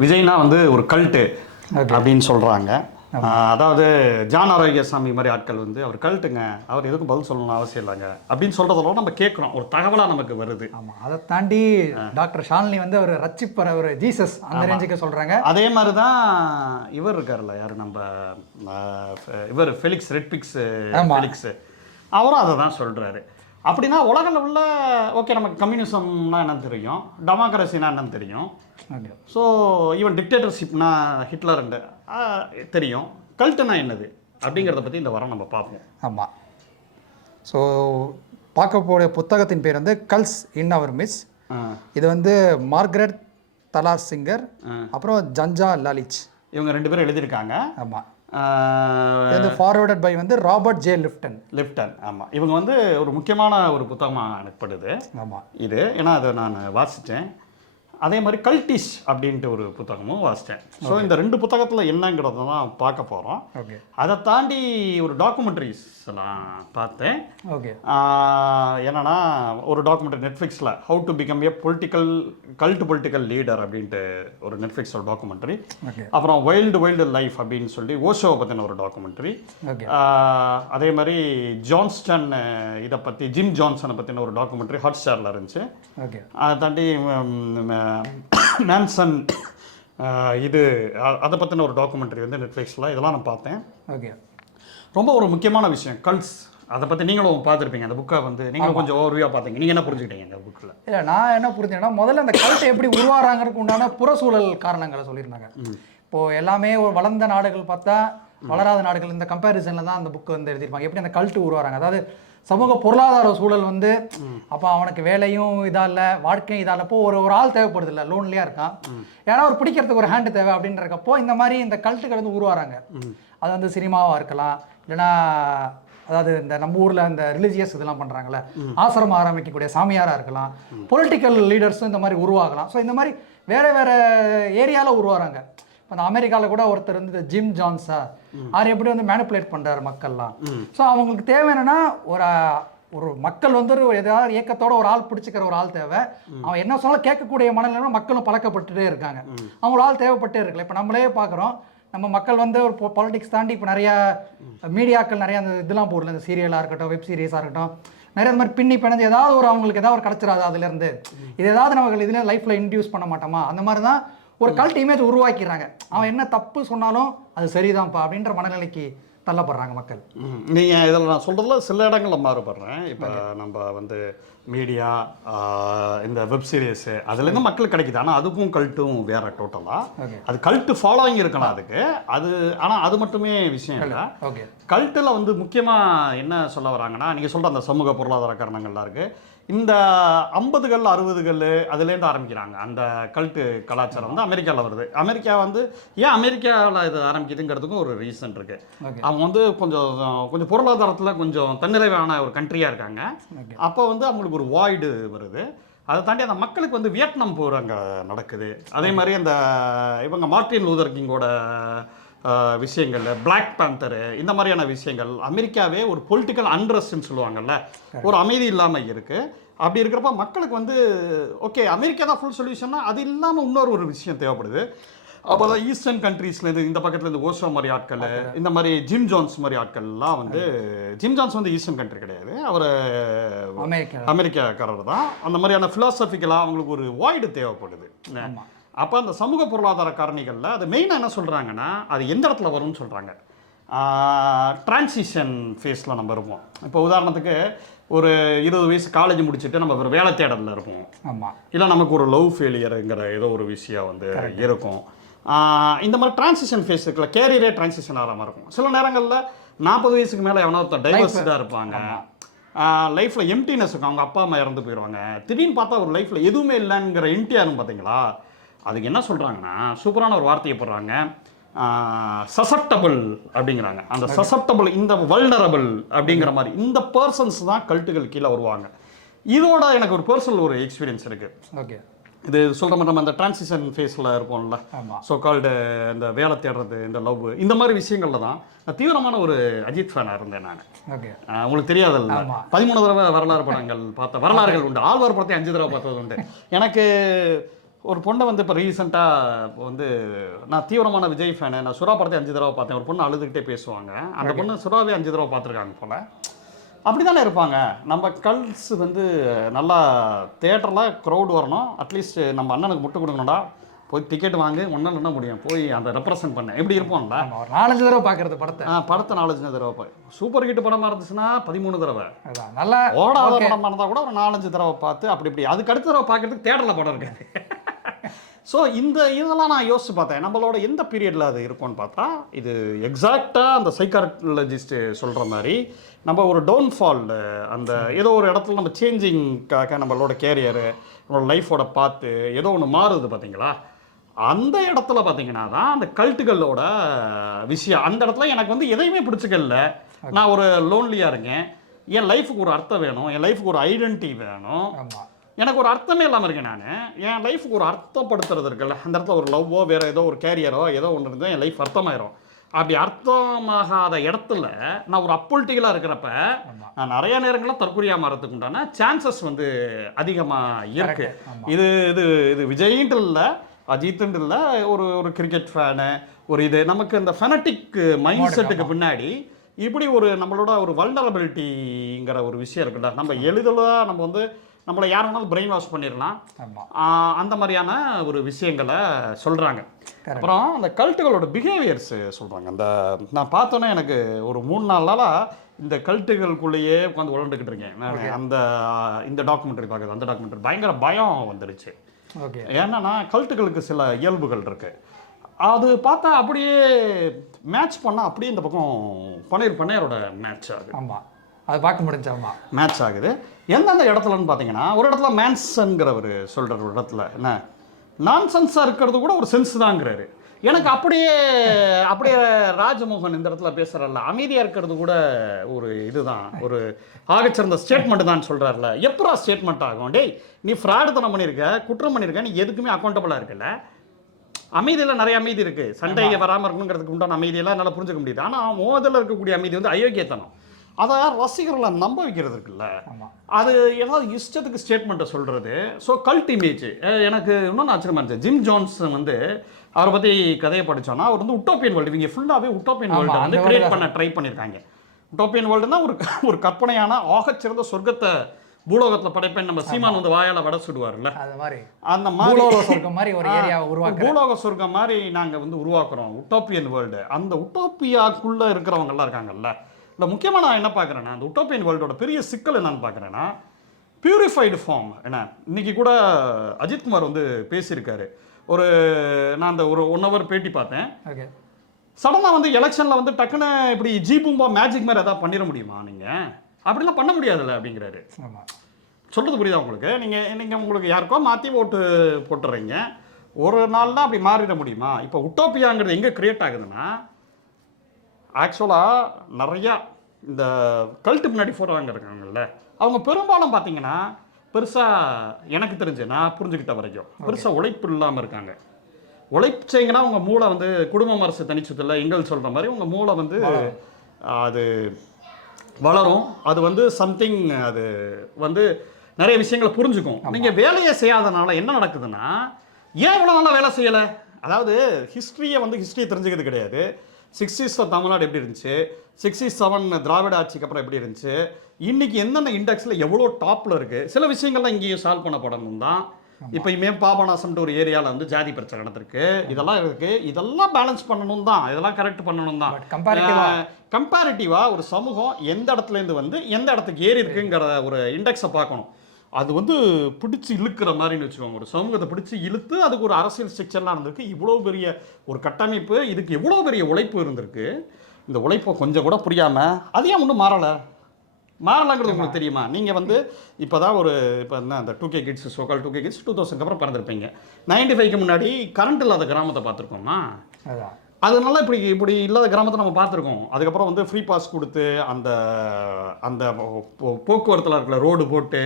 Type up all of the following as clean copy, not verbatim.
விஜய்னா வந்து ஒரு கல்ட்டு அப்படின்னு சொல்கிறாங்க. அதாவது ஜான் ஆரோக்கியசாமி மாதிரி ஆட்கள் வந்து அவர் கல்ட்டுங்க, அவர் எதுக்கும் பதில் சொல்லணும்னு அவசியம் இல்லைங்க அப்படின்னு சொல்கிறதோட நம்ம கேட்குறோம், ஒரு தகவலாக நமக்கு வருது. ஆமாம், அதை தாண்டி டாக்டர் ஷாலினி வந்து அவர் ரட்சிப்பற ஒரு ஜீசஸ் அந்த ரேஞ்சுக்கு சொல்கிறாங்க. அதே மாதிரி தான் இவர் இருக்கார்ல, யார் நம்ம இவர் ஃபெலிக்ஸ் ரெட்பிக்ஸ் ஃபெலிக்ஸ், அவரும் அதை தான் சொல்கிறாரு. அப்படின்னா உலக லெவலில் ஓகே, நமக்கு கம்யூனிசம்னா என்னன்னு தெரியும், டெமோக்ரஸினா என்னன்னு தெரியும், ஸோ ஈவன் டிக்டேட்டர்ஷிப்னா ஹிட்லர் தெரியும், கல்ட்டுனா என்னது அப்படிங்கிறத பற்றி இந்த வாரம் நம்ம பார்ப்போம். ஆமாம், ஸோ பார்க்க போகிற புத்தகத்தின் பேர் வந்து கல்ஸ் இன் அவர் மிஸ். இது வந்து மார்கரெட் தலார் சிங்கர் அப்புறம் ஜஞ்சா லாலிச், இவங்க 2 பேரும் எழுதியிருக்காங்க. ஆமாம், இது ஃபார்வர்டட் பை வந்து ராபர்ட் ஜே லிப்டன். ஆமாம், இவங்க வந்து ஒரு முக்கியமான ஒரு புத்தகமாக எனப்படுது. ஆமாம், இது ஏன்னா அதை நான் வாசித்தேன். அதே மாதிரி கல்டிஷ் அப்படின்ட்டு ஒரு புத்தகமும் வாசித்தேன். ஸோ இந்த 2 புத்தகத்தில் என்னங்கிறத தான் பார்க்க போகிறோம். ஓகே, அதை தாண்டி ஒரு டாக்குமெண்ட்ரிஸ் எல்லாம் பார்த்தேன். ஓகே, என்னன்னா ஒரு டாக்குமெண்ட்ரி நெட்ஃப்ளிக்ஸில் how to become a political leader அப்படின்ட்டு ஒரு நெட்ஃப்ளிக்ஸோட டாக்குமெண்ட்ரி. அப்புறம் வைல்டு லைஃப் அப்படின்னு சொல்லி ஓஷோவை பற்றின ஒரு டாக்குமெண்ட்ரி. அதே மாதிரி ஜான்ஸ்டன் இதை பற்றி ஜிம் ஜான்சனை பற்றின ஒரு டாக்குமெண்ட்ரி ஹாட் ஸ்டாரில் இருந்துச்சு. ஓகே, அதை தாண்டி மேன்சன் இது அதை பற்றின ஒரு டாக்குமெண்ட்ரி வந்து நெட்ஃப்ளிக்ஸில், இதெல்லாம் நான் பார்த்தேன். ஓகே, ரொம்ப ஒரு முக்கியமான விஷயம் கல்ட்ஸ், அதை பற்றி நீங்களும் பார்த்துருப்பீங்க. அந்த புக்கை வந்து நீங்களும் கொஞ்சம் ஓவர்வியூவாக பார்த்தீங்க. நீங்கள் என்ன புரிஞ்சுக்கிட்டீங்க இந்த புக்கில்? இல்லை, நான் என்ன புரிஞ்சுக்கிட்டேன்னா, முதல்ல அந்த கல்ட்டை எப்படி உருவாகிறாங்கிறதுக்கு உண்டான புறச்சூழல் காரணங்களை சொல்லியிருந்தாங்க. இப்போது எல்லாமே ஒரு வளர்ந்த நாடுகள் பார்த்தா வளராத நாடுகள் இந்த கம்பேரிசனில் தான் அந்த புக்கு வந்து எழுதியிருப்பாங்க. எப்படி அந்த கல்ட்டு உருவாகிறாங்க, அதாவது சமூக பொருளாதார சூழல் வந்து அப்போ அவனுக்கு வேலையும் இதாக இல்லை, வாழ்க்கையும் இதாக இல்லைப்போ ஒரு ஆள் தேவைப்படுது இல்லை, லோன்லியாக இருக்கான், ஏன்னா ஒரு பிடிக்கிறதுக்கு ஒரு ஹேண்டு தேவை அப்படின்றக்கப்போ இந்த மாதிரி இந்த கல்ட்டுகள் வந்து உருவாகிறாங்க. அது வந்து சினிமாவாக இருக்கலாம், இல்லைன்னா அதாவது இந்த நம்ம ஊரில் இந்த ரிலீஜியஸ் இதெல்லாம் பண்ணுறாங்கல்ல, ஆசிரமம் ஆரம்பிக்கக்கூடிய சாமியாராக இருக்கலாம், பொலிட்டிக்கல் லீடர்ஸும் இந்த மாதிரி உருவாகலாம். ஸோ இந்த மாதிரி வேறு வேறு ஏரியாவில் உருவாகிறாங்க. இப்போ அந்த அமெரிக்காவில் கூட ஒருத்தர் வந்து ஜிம் ஜான்ஸா அவர் எப்படி வந்து மேனிப்புலேட் பண்ணுறாரு மக்கள்லாம். ஸோ அவங்களுக்கு தேவை என்னென்னா ஒரு மக்கள் வந்து ஒரு ஏதாவது இயக்கத்தோட ஒரு ஆள் பிடிச்சிக்கிற ஒரு ஆள் தேவை. அவன் என்ன சொல்ல கேட்கக்கூடிய மனநிலை மக்களும் பழக்கப்பட்டுட்டே இருக்காங்க, அவங்க ஆள் தேவைப்பட்டே இருக்குல்ல. இப்போ நம்மளே பார்க்குறோம், நம்ம மக்கள் வந்து ஒரு பாலிடிக்ஸ் தாண்டி இப்போ நிறையா மீடியாக்கள் நிறையா அந்த இதெல்லாம் போடல, இந்த சீரியலாக இருக்கட்டும், வெப் சீரிஸாக இருக்கட்டும், நிறைய இந்த மாதிரி பின்னி பிணைஞ்சு ஏதாவது ஒரு அவங்களுக்கு ஏதாவது ஒரு கிடச்சிடாது அதுலேருந்து, இது ஏதாவது நம்ம இதில் லைஃப்பில் இன்டியூஸ் பண்ண மாட்டோமா, அந்த மாதிரி தான் ஒரு கல்ட் இமேஜ் உருவாக்கிறாங்க. அவன் என்ன தப்பு சொன்னாலும் அது சரிதான்ப்பா அப்படின்ற மனநிலைக்கு தள்ளப்படுறாங்க மக்கள். நீங்கள் இதில் நான் சொல்கிறதுல சில இடங்களில் மாறுபடுறேன். இப்போ நம்ம வந்து மீடியா, இந்த வெப் சீரிஸு அதுலேருந்து மக்களுக்கு கிடைக்குது, ஆனால் அதுக்கும் கல்ட்டும் வேறு டோட்டலாக. அது கல்ட்டு ஃபாலோவிங் இருக்கலாம் அதுக்கு, அது ஆனால் அது மட்டுமே விஷயம் இல்லை. ஓகே, கல்ட்டில் வந்து முக்கியமாக என்ன சொல்ல வராங்கன்னா, நீங்கள் சொல்கிற அந்த சமூக பொருளாதார காரணங்கள்லாம் இருக்குது. இந்த 50கள் 60கள் அதுலேருந்து ஆரம்பிக்கிறாங்க அந்த கல்ட்டு கலாச்சாரம் வந்து அமெரிக்காவில் வருது. அமெரிக்கா வந்து ஏன் அமெரிக்காவில் இது ஆரம்பிக்குதுங்கிறதுக்கும் ஒரு ரீசன் இருக்குது. அவங்க வந்து கொஞ்சம் பொருளாதாரத்தில் கொஞ்சம் தன்னிறைவான ஒரு கண்ட்ரியாக இருக்காங்க. அப்போ வந்து அவங்களுக்கு ஒரு வாய்டு வருது. அதை தாண்டி அந்த மக்களுக்கு வந்து வியட்நாம் போர் அங்கே நடக்குது. அதே மாதிரி அந்த இவங்க மார்ட்டின் லூதர் கிங்கோட விஷயங்கள், பிளாக் பேந்தரு, இந்த மாதிரியான விஷயங்கள் அமெரிக்காவே ஒரு பொலிட்டிக்கல் அன்ரெஸ்ட்னு சொல்லுவாங்கல்ல, ஒரு அமைதி இல்லாமல் இருக்குது. அப்படி இருக்கிறப்ப மக்களுக்கு வந்து ஓகே அமெரிக்கா தான் ஃபுல் சொல்யூஷன்னா அது இல்லாமல் இன்னொரு விஷயம் தேவைப்படுது. அப்போ தான் ஈஸ்டர்ன் கண்ட்ரீஸ்லேருந்து இந்த பக்கத்துலேருந்து ஓஷோ மாதிரி ஆட்கள், இந்த மாதிரி ஜிம் ஜான்ஸ் மாதிரி ஆட்கள்லாம் வந்து, ஜிம் ஜான்ஸ் வந்து ஈஸ்டர்ன் கண்ட்ரி கிடையாது, அவர் அமெரிக்காக்காரர் தான். அந்த மாதிரியான ஃபிலாசபிக்கலாக அவங்களுக்கு ஒரு வாய்டு தேவைப்படுது. அப்போ அந்த சமூக பொருளாதார காரணிகளில் அது மெயினாக என்ன சொல்கிறாங்கன்னா, அது எந்த இடத்துல வரும்னு சொல்கிறாங்க, டிரான்சிஷன் ஃபேஸில் நம்ம இருப்போம். இப்போ உதாரணத்துக்கு ஒரு 20 வயசு காலேஜ் முடிச்சுட்டு நம்ம ஒரு வேலை தேடலில் இருப்போம். ஆமாம், இல்லை நமக்கு ஒரு லவ் ஃபெயிலியருங்கிற ஏதோ ஒரு விஷயம் வந்து இருக்கும். இந்த மாதிரி டிரான்சிஷன் ஃபேஸ் இருக்குல்ல, கேரியரே டிரான்சிஷன் ஆகிற மாதிரி இருக்கும். சில நேரங்களில் 40 வயசுக்கு மேலே எவனோ ஒருத்தர் டைவர்ஸ்டாக இருப்பாங்க, லைஃப்பில் எம்டினஸ் இருக்கும், அவங்க அப்பா அம்மா இறந்து போயிடுவாங்க, திடீர்னு பார்த்தா ஒரு லைஃப்பில் எதுவுமே இல்லைங்கிற எம்டியாக இருக்கும். பார்த்தீங்களா, அதுக்கு என்ன சொல்கிறாங்கன்னா சூப்பரான ஒரு வார்த்தையை போடுறாங்க, சசப்டபிள் அப்படிங்கிறாங்க. அந்த சசப்டபிள், இந்த வல்னரபிள் அப்படிங்கிற மாதிரி இந்த பர்சன்ஸ் தான் கல்ட்டுகள் கீழே வருவாங்க. இதோட எனக்கு ஒரு பர்சனல் ஒரு எக்ஸ்பீரியன்ஸ் இருக்குது. ஓகே, இது சொல்கிற மாதிரி நம்ம அந்த டிரான்சிஷன் ஃபேஸில் இருப்போம்ல, ஸோ கால்டு இந்த வேலை தேடுறது, இந்த லவ், இந்த மாதிரி விஷயங்கள்ல தான் நான் தீவிரமான ஒரு அஜித் ஃபேனாக இருந்தேன் நான். ஓகே, உங்களுக்கு தெரியாதல்ல, 13 தடவை வரலாறு படங்கள் பார்த்த வரலாறுகள் உண்டு. ஆழ்வார் படத்தை 5 தடவை பார்த்தது உண்டு. எனக்கு ஒரு பொண்ணை வந்து இப்போ ரீசெண்டாக வந்து நான் தீவிரமான விஜய் ஃபேனு, நான் சுறா படத்தை 5 தடவை பார்த்தேன். ஒரு பொண்ணு அழுதுகிட்டே பேசுவாங்க, அந்த பொண்ணு சுறாவே 5 தடவை பார்த்துருக்காங்க போல். அப்படி தானே இருப்பாங்க. நம்ம கல்ஸ் வந்து நல்லா தேட்டரில் க்ரௌட் வரணும், அட்லீஸ்ட் நம்ம அண்ணனுக்கு முட்டு கொடுக்கணும்டா, போய் டிக்கெட் வாங்கி ஒன்றால் என்ன முடியும், போய் அந்த ரெப்ரசன்ட் பண்ண எப்படி இருப்போம்ல. 4-5 தடவை பார்க்குறது படத்தை 4-5 தடவை. சூப்பர் ஹிட் படமாக இருந்துச்சுன்னா 13 தடவை, நல்லா ஓடாத படமாக இருந்தால் கூட ஒரு 4-5 தடவை பார்த்து அப்படி இப்படி அதுக்கு அடுத்த தடவை பார்க்கறதுக்கு தேட்டரில் படம் இருக்காது. ஸோ இதெல்லாம் நான் யோசிச்சு பார்த்தேன், நம்மளோட எந்த பீரியடில் அது இருக்கும்னு பார்த்தா, இது எக்ஸாக்டாக அந்த சைக்காலஜிஸ்ட்டு சொல்கிற மாதிரி நம்ம ஒரு டவுன்ஃபால், அந்த ஏதோ ஒரு இடத்துல நம்ம சேஞ்சிங்காக நம்மளோட கேரியரு, நம்மளோட லைஃபோட பார்த்து ஏதோ ஒன்று மாறுது பார்த்தீங்களா, அந்த இடத்துல பார்த்தீங்கன்னா தான் அந்த கல்ட்டுகளோட விஷயம். அந்த இடத்துல எனக்கு வந்து எதையுமே பிடிச்சிக்கல, நான் ஒரு லோன்லியாக இருக்கேன், என் லைஃபுக்கு ஒரு அர்த்தம் வேணும், என் லைஃபுக்கு ஒரு ஐடென்டிட்டி வேணும், எனக்கு ஒரு அர்த்தமே இல்லாமல் இருக்கேன் நான், என் லைஃபுக்கு ஒரு அர்த்தப்படுத்துறது இருக்குல்ல, அந்த இடத்துல ஒரு லவ்வோ வேறு ஏதோ ஒரு கேரியரோ ஏதோ ஒன்று இருந்தால் என் லைஃப் அர்த்தமாயிரும். அப்படி அர்த்தமாகாத இடத்துல நான் ஒரு அப்பொலிட்டிக்கலாக இருக்கிறப்ப நான் நிறைய நேரங்களில் தற்கொலையாக மாறதுக்கு உண்டான சான்சஸ் வந்து அதிகமாக இருக்கு. இது இது இது விஜய்ன்ட்டு இல்லை, அஜித்துன்ட்டு இல்லை, ஒரு கிரிக்கெட் ஃபேனு, ஒரு இது நமக்கு இந்த ஃபெனட்டிக் மைண்ட் செட்டுக்கு பின்னாடி இப்படி ஒரு நம்மளோட ஒரு வல்னரபிலிட்டிங்கிற ஒரு விஷயம் இருக்குல்ல, நம்ம எளிதலாக நம்ம வந்து நம்மளை யார் வேணாலும் பிரெயின் வாஷ் பண்ணிடலாம், அந்த மாதிரியான ஒரு விஷயங்களை சொல்கிறாங்க. அப்புறம் அந்த கல்ட்டுகளோட பிஹேவியர்ஸ் சொல்கிறாங்க. அந்த நான் பார்த்தோன்னே எனக்கு ஒரு 3-4 நாளாக இந்த கல்ட்டுகளுக்குள்ளேயே உட்காந்து உழண்டுக்கிட்டு இருக்கேன் நான். இந்த டாக்குமெண்ட்ரி பார்க்குறது, அந்த டாக்குமெண்ட்ரி பயங்கர பயம் வந்துடுச்சு. ஏன்னா கல்ட்டுகளுக்கு சில இயல்புகள் இருக்குது, அது பார்த்தா அப்படியே மேட்ச் பண்ணால் அப்படியே இந்த பக்கம் பன்னீரோட மேட்ச் ஆகுது. ஆமாம், அது பார்க்க முடிஞ்சாமா மேட்ச் ஆகுது. எந்தெந்த இடத்துலன்னு பார்த்தீங்கன்னா, ஒரு இடத்துல மேன்சன்கிறவர் சொல்கிற ஒரு இடத்துல என்ன நான்சென்ஸாக இருக்கிறது கூட ஒரு சென்ஸ் தாங்கிறாரு. எனக்கு அப்படியே ராஜமோகன் இந்த இடத்துல பேசுகிறல்ல, அமைதியாக இருக்கிறது கூட ஒரு இதுதான், ஒரு ஆகச்சிறந்த ஸ்டேட்மெண்ட் தான் சொல்கிறார்ல. எப்பரா ஸ்டேட்மெண்ட் ஆகும்? டேய், நீ ஃப்ராடு தனம் பண்ணியிருக்க, குற்றம் பண்ணியிருக்க, நீ எதுக்குமே அக்கௌண்டபிளாக இருக்குல்ல. அமைதியில் நிறைய அமைதி இருக்குது, சண்டையை வராமல் இருக்கணுங்கிறதுக்கு உண்டான அமைதியெல்லாம் என்னால் புரிஞ்சுக்க முடியுது. ஆனால் மோதலில் இருக்கக்கூடிய அமைதி வந்து அயோக்கியத்தனம். அதை ரசிகர்களை நம்ப வைக்கிறது இருக்குல்ல, அது ஏதாவது இஷ்டத்துக்கு ஸ்டேட்மெண்ட்டை சொல்கிறது. ஸோ கல்ட் இமேஜ் எனக்கு இன்னொன்று ஆச்சரியமா இருந்துச்சு. ஜிம் ஜோன்ஸ் வந்து அவரை பற்றி கதையை படித்தோன்னா, அவர் வந்து உட்டோப்பியன் வேர்ல்டு, இவங்க ஃபுல்லாகவே உட்டோப்பியன் வேர்ல்டை வந்து கிரியேட் பண்ண ட்ரை பண்ணியிருக்காங்க. உட்டோப்பியன் வேர்ல்டுனா ஒரு கற்பனையான ஆகச்சிறந்த சொர்க்கத்தை பூலோகத்தில் படைப்பேன் நம்ம சீமான் வந்து வாயால் வட சுடுவார்ல, அந்த மாதிரி பூலோக சொர்க்கம் மாதிரி நாங்கள் வந்து உருவாக்குறோம் உட்டோப்பியன் வேர்ல்டு. அந்த உட்டோப்பியாக்குள்ளே இருக்கிறவங்கெல்லாம் இருக்காங்கல்ல, இல்லை முக்கியமாக நான் என்ன பார்க்குறேன்னா, அந்த உட்டோப்பியன் வேர்ல்டோட பெரிய சிக்கல் என்னன்னு பார்க்குறேன்னா, பியூரிஃபைடு ஃபார்ம். என்ன இன்னைக்கு கூட அஜித்குமார் வந்து பேசியிருக்காரு, நான் அந்த ஒரு 1 hour பேட்டி பார்த்தேன். சடனாக வந்து எலெக்ஷனில் வந்து டக்குன்னு இப்படி ஜீபூம்பா மேஜிக் மாதிரி எதாவது பண்ணிட முடியுமா நீங்கள்? அப்படிலாம் பண்ண முடியாதுல்ல அப்படிங்கிறாரு. சொல்கிறது புரியுதா உங்களுக்கு? நீங்கள் உங்களுக்கு யாருக்கோ மாற்றி ஓட்டு போட்டுறீங்க, ஒரு நாள் தான் அப்படி மாறிட முடியுமா? இப்போ உட்டோப்பியாங்கிறது எங்கே கிரியேட் ஆகுதுன்னா, ஆக்சுவலாக நிறையா இந்த கல்ட்டு முன்னாடி போடுறாங்க இருக்காங்கல்ல, அவங்க பெரும்பாலும் பார்த்தீங்கன்னா பெருசாக எனக்கு தெரிஞ்சு நான் புரிஞ்சுக்கிட்ட வரைக்கும் பெருசாக உழைப்பு இல்லாமல் இருக்காங்க. உழைச்சிங்கன்னா உங்கள் மூளை வந்து குடும்பம் அரசு தனிச்சதில்லை எங்கள் சொல்கிற மாதிரி உங்கள் மூளை வந்து அது வளரும், அது வந்து சம்திங், அது வந்து நிறைய விஷயங்களை புரிஞ்சுக்கும். நீங்கள் வேலையை செய்யாதனால என்ன நடக்குதுன்னா, ஏன் இவ்வளோ நாளாக வேலை செய்யலை? அதாவது ஹிஸ்ட்ரியை தெரிஞ்சுக்கிறது கிடையாது. 60s தமிழ்நாடு எப்படி இருந்துச்சு, 67 திராவிட ஆட்சிக்கு அப்புறம் எப்படி இருந்துச்சு, இன்றைக்கி எந்தெந்த இண்டெக்ஸில் எவ்வளோ டாப்பில் இருக்குது, சில விஷயங்கள்லாம் இங்கேயும் சால்வ் பண்ணப்படணும் தான். இப்போ இனிமேல் பாபநாசம்ன்ற ஒரு ஏரியாவில் வந்து ஜாதி பிரச்சனை நடந்திருக்கு, இதெல்லாம் இருக்குது, இதெல்லாம் பேலன்ஸ் பண்ணணும் தான், இதெல்லாம் கரெக்ட் பண்ணணும் தான். கம்பேரிட்டிவாக ஒரு சமூகம் எந்த இடத்துலேருந்து வந்து எந்த இடத்துக்கு ஏறி இருக்குங்கிற ஒரு இண்டெக்ஸை பார்க்கணும். அது வந்து பிடிச்சி இழுக்கிற மாதிரின்னு வச்சுக்கோங்க, ஒரு சமூகத்தை பிடிச்சி இழுத்து அதுக்கு ஒரு அரசியல் ஸ்ட்ரக்சர்லாம் இருந்திருக்கு, இவ்வளோ பெரிய ஒரு கட்டமைப்பு, இதுக்கு எவ்வளோ பெரிய உழைப்பு இருந்திருக்கு. இந்த உழைப்பை கொஞ்சம் கூட புரியாமல் அது ஏன் ஒன்றும் மாறலாங்கிறது உங்களுக்கு தெரியுமா? நீங்கள் வந்து இப்போ தான் இப்போ என்ன அந்த 2K கிட்ஸ், சோக்கால் 2K கிட்ஸ் 2000 அப்புறம் பிறந்திருப்பீங்க. 95க்கு முன்னாடி கரண்ட் இல்லாத கிராமத்தை பார்த்துருக்கோமா? அதனால இப்படி இல்லாத கிராமத்தை நம்ம பார்த்துருக்கோம். அதுக்கப்புறம் வந்து ஃப்ரீ பாஸ் கொடுத்து அந்த அந்த போக்குவரத்தில் இருக்கிற ரோடு போட்டு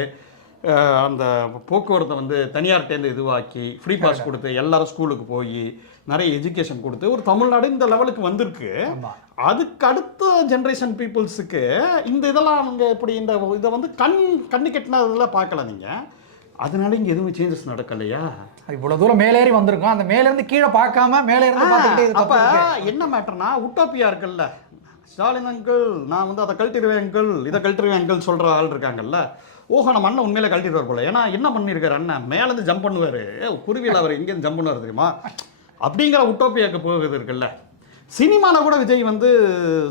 அந்த போக்குவரத்தை வந்து தனியார்ட்டேருந்து இதுவாக்கி ஃப்ரீ பாஸ் கொடுத்து எல்லாரும் ஸ்கூலுக்கு போய் நிறைய எஜுகேஷன் கொடுத்து ஒரு தமிழ்நாடு இந்த லெவலுக்கு வந்திருக்கு. அதுக்கு அடுத்த ஜென்ரேஷன் பீப்புள்ஸுக்கு இந்த இதெல்லாம் அவங்க இப்படி இந்த இதை வந்து கண்ணு கெட்டினதெல்லாம் பார்க்கல நீங்கள். அதனால இங்கே எதுவும் சேஞ்சஸ் நடக்கலையா? இவ்வளோ தூரம் மேலேறி வந்திருக்கோம், அந்த மேலேருந்து கீழே பார்க்காம மேலே இருந்து அப்போ என்ன மேட்டர்னா உட்டோப்பியா இருக்குல்ல, ஸ்டாலின் அங்கிள் நான் வந்து அதை கழட்டிடுவேன் அங்கிள் இதை கழட்டிடுவேன் அங்கிள் சொல்கிற ஆள் இருக்காங்கல்ல, ஓஹோ நம்ம அண்ணன் உண்மையில கழட்டிடுவார் போல. ஏன்னா என்ன பண்ணியிருக்காரு அண்ணன், மேலேருந்து ஜம்ப் பண்ணுவார், குருவியில் அவர் எங்கேருந்து ஜம்ப் பண்ணுவார் தெரியுமா, அப்படிங்கிற உட்டோப்பியாவுக்கு போகுது இருக்குல்ல. சினிமாவில் கூட விஜய் வந்து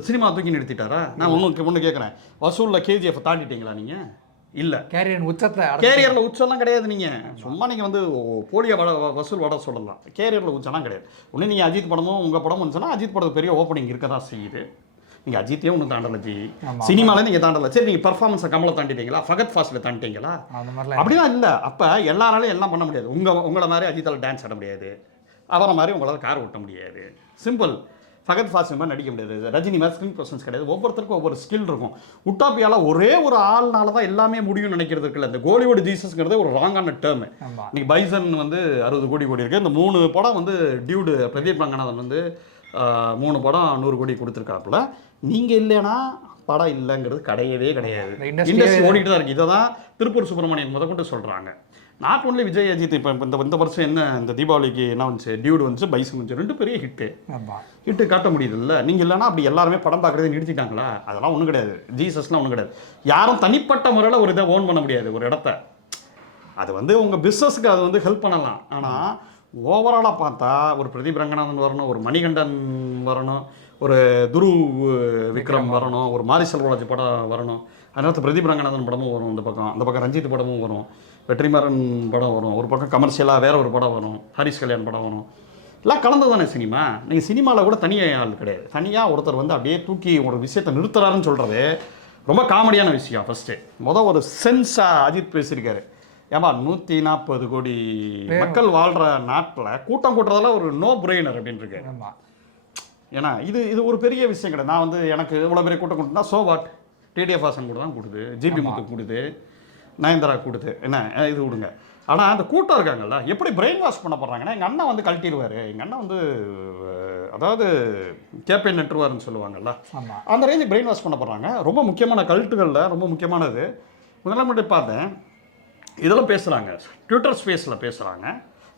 சினிமா தூக்கி நிறுத்திட்டாரா? நான் ஒன்று கேட்குறேன், வசூலில் கேஜிஎஃப் தாண்டிட்டீங்களா நீங்கள்? இல்லை, கேரியர் உச்சத்தை கேரியரில் உச்சம்லாம் கிடையாது. நீங்கள் சும்மா நீங்கள் வந்து போலிய வசூல் வட சொல்லலாம், கேரியரில் உச்சம்லாம் கிடையாது. ஒன்று நீங்கள் அஜித் படமும் உங்கள் படமும் இருந்துச்சுன்னா அஜித் படத்துக்கு பெரிய ஓப்பனிங் இருக்க தான் செய்யுது. நீங்கள் அஜித்தையும் ஒன்றும் தாண்டலை, ஜி சினிமாவில் நீங்கள் தாண்டலை. சரி நீங்கள் பர்ஃபார்மன்ஸை கமலை தாண்டிட்டீங்களா, ஃபகத் ஃபாஸ்ட்டில் தாண்டிட்டீங்களா? அப்படிலாம் இல்லை. அப்போ எல்லாராலையும் எல்லாம் பண்ண முடியாது. உங்களை மாதிரி அஜித்தால் டான்ஸ் ஆட முடியாது, அவரை மாதிரி உங்களால் கார் ஓட்ட முடியாது. சிம்பிள். ஃபகத் ஃபாஸ்ட் மாதிரி நடிக்க முடியாது, ரஜினி மாதிரி ஸ்கில் பர்சன்ஸ் கிடையாது. ஒவ்வொருத்தருக்கும் ஒவ்வொரு ஸ்கில் இருக்கும். உட்டாப்பியால் ஒரே ஒரு ஆள்னால தான் எல்லாமே முடியும்னு நினைக்கிறது இருக்குல்ல. இந்த கோலிவுட் ஜீசஸ்ங்கிறது ஒரு ராங்கான டேர்மு. இன்னைக்கு பைசன் வந்து 60 கோடி இருக்குது. இந்த 3 படம் வந்து டியூடு பிரதீப் ரங்கநாதன் வந்து 3 படம் 100 கோடி கொடுத்துருக்காப்புல. நீங்கள் இல்லைன்னா படம் இல்லைங்கிறது கிடையவே கிடையாது. இண்டஸ்ட்ரி ஓடிட்டு தான் இருக்குது. இதை தான் திருப்பூர் சுப்பிரமணியன் முதற்கொண்டு சொல்கிறாங்க. Not only Vijay Ajith. இப்போ இந்த வருஷம் என்ன இந்த தீபாவளிக்கு என்ன வந்துச்சு, டியூடு வந்துச்சு, பைசன் வந்துச்சு, 2 பெரிய ஹிட்டு காட்ட முடியுது இல்லை. நீங்கள் இல்லைன்னா அப்படி எல்லாருமே படம் பார்க்குறதே நிறுத்திட்டாங்களா? அதெல்லாம் ஒன்றும் கிடையாது. ஜீசஸ்லாம் ஒன்றும் கிடையாது. யாரும் தனிப்பட்ட முறையில் ஒரு இதை ஓன் பண்ண முடியாது ஒரு இடத்த. அது வந்து உங்கள் பிஸ்னஸுக்கு அது வந்து ஹெல்ப் பண்ணலாம். ஆனால் ஓவராலாக பார்த்தா ஒரு பிரதீப் ரங்கநாதன் வரணும், ஒரு மணிகண்டன் வரணும், ஒரு துரு விக்ரம் வரணும், ஒரு மாரி செல்வராஜ் படம் வரணும், அதனால பிரதீப் ரங்கநாதன் படமும் வரும், அந்த பக்கம் ரஞ்சித் படமும் வரும், வெற்றிமாறன் படம் வரும், ஒரு பக்கம் கமர்ஷியலாக வேற ஒரு படம் வரும், ஹரிஷ் கல்யாண் படம் வரும். எல்லாம் கலந்து தானே சினிமா. நீங்கள் சினிமாவில் கூட தனியாக ஆள் கிடையாது. தனியாக ஒருத்தர் வந்து அப்படியே தூக்கி ஒரு விஷயத்தை நிறுத்துறாருன்னு சொல்கிறது ரொம்ப காமெடியான விஷயம். ஃபஸ்ட்டு ஒரு சென்ஸாக அஜித் பேசியிருக்காரு. ஏமா 140 கோடி மக்கள் வாழ்கிற நாட்டில் கூட்டம் கூட்டுறதெல்லாம் ஒரு நோ பிரெயினர் அப்படின்னு இருக்கு. ஏன்னா இது ஒரு பெரிய விஷயம் கிடையாது. நான் வந்து எனக்கு இவ்வளோ பெரிய கூட்டம் கூட்டினா சோ வாட், டிடிஎஃப் வாசன் கூட தான் கொடுது, ஜிபி முத்து கொடுது, நயன்தாரா கொடுத்து என்ன இது விடுங்க. ஆனால் அந்த கூட்டம் இருக்காங்கல்ல எப்படி பிரெயின் வாஷ் பண்ண போடுறாங்கன்னா, எங்கள் அண்ணன் வந்து கழட்டிடுவார், எங்கள் அண்ணன் வந்து அதாவது கேப்பை நெட்டுருவாருன்னு சொல்லுவாங்கல்ல, அந்த ரேஞ்சு பிரெயின் வாஷ் பண்ண போடுறாங்க. ரொம்ப முக்கியமான கல்ட்டுகளில் ரொம்ப முக்கியமானது முதலாம் பார்த்தேன். இதெல்லாம் பேசுகிறாங்க, ட்விட்டர் ஸ்பேஸில் பேசுகிறாங்க.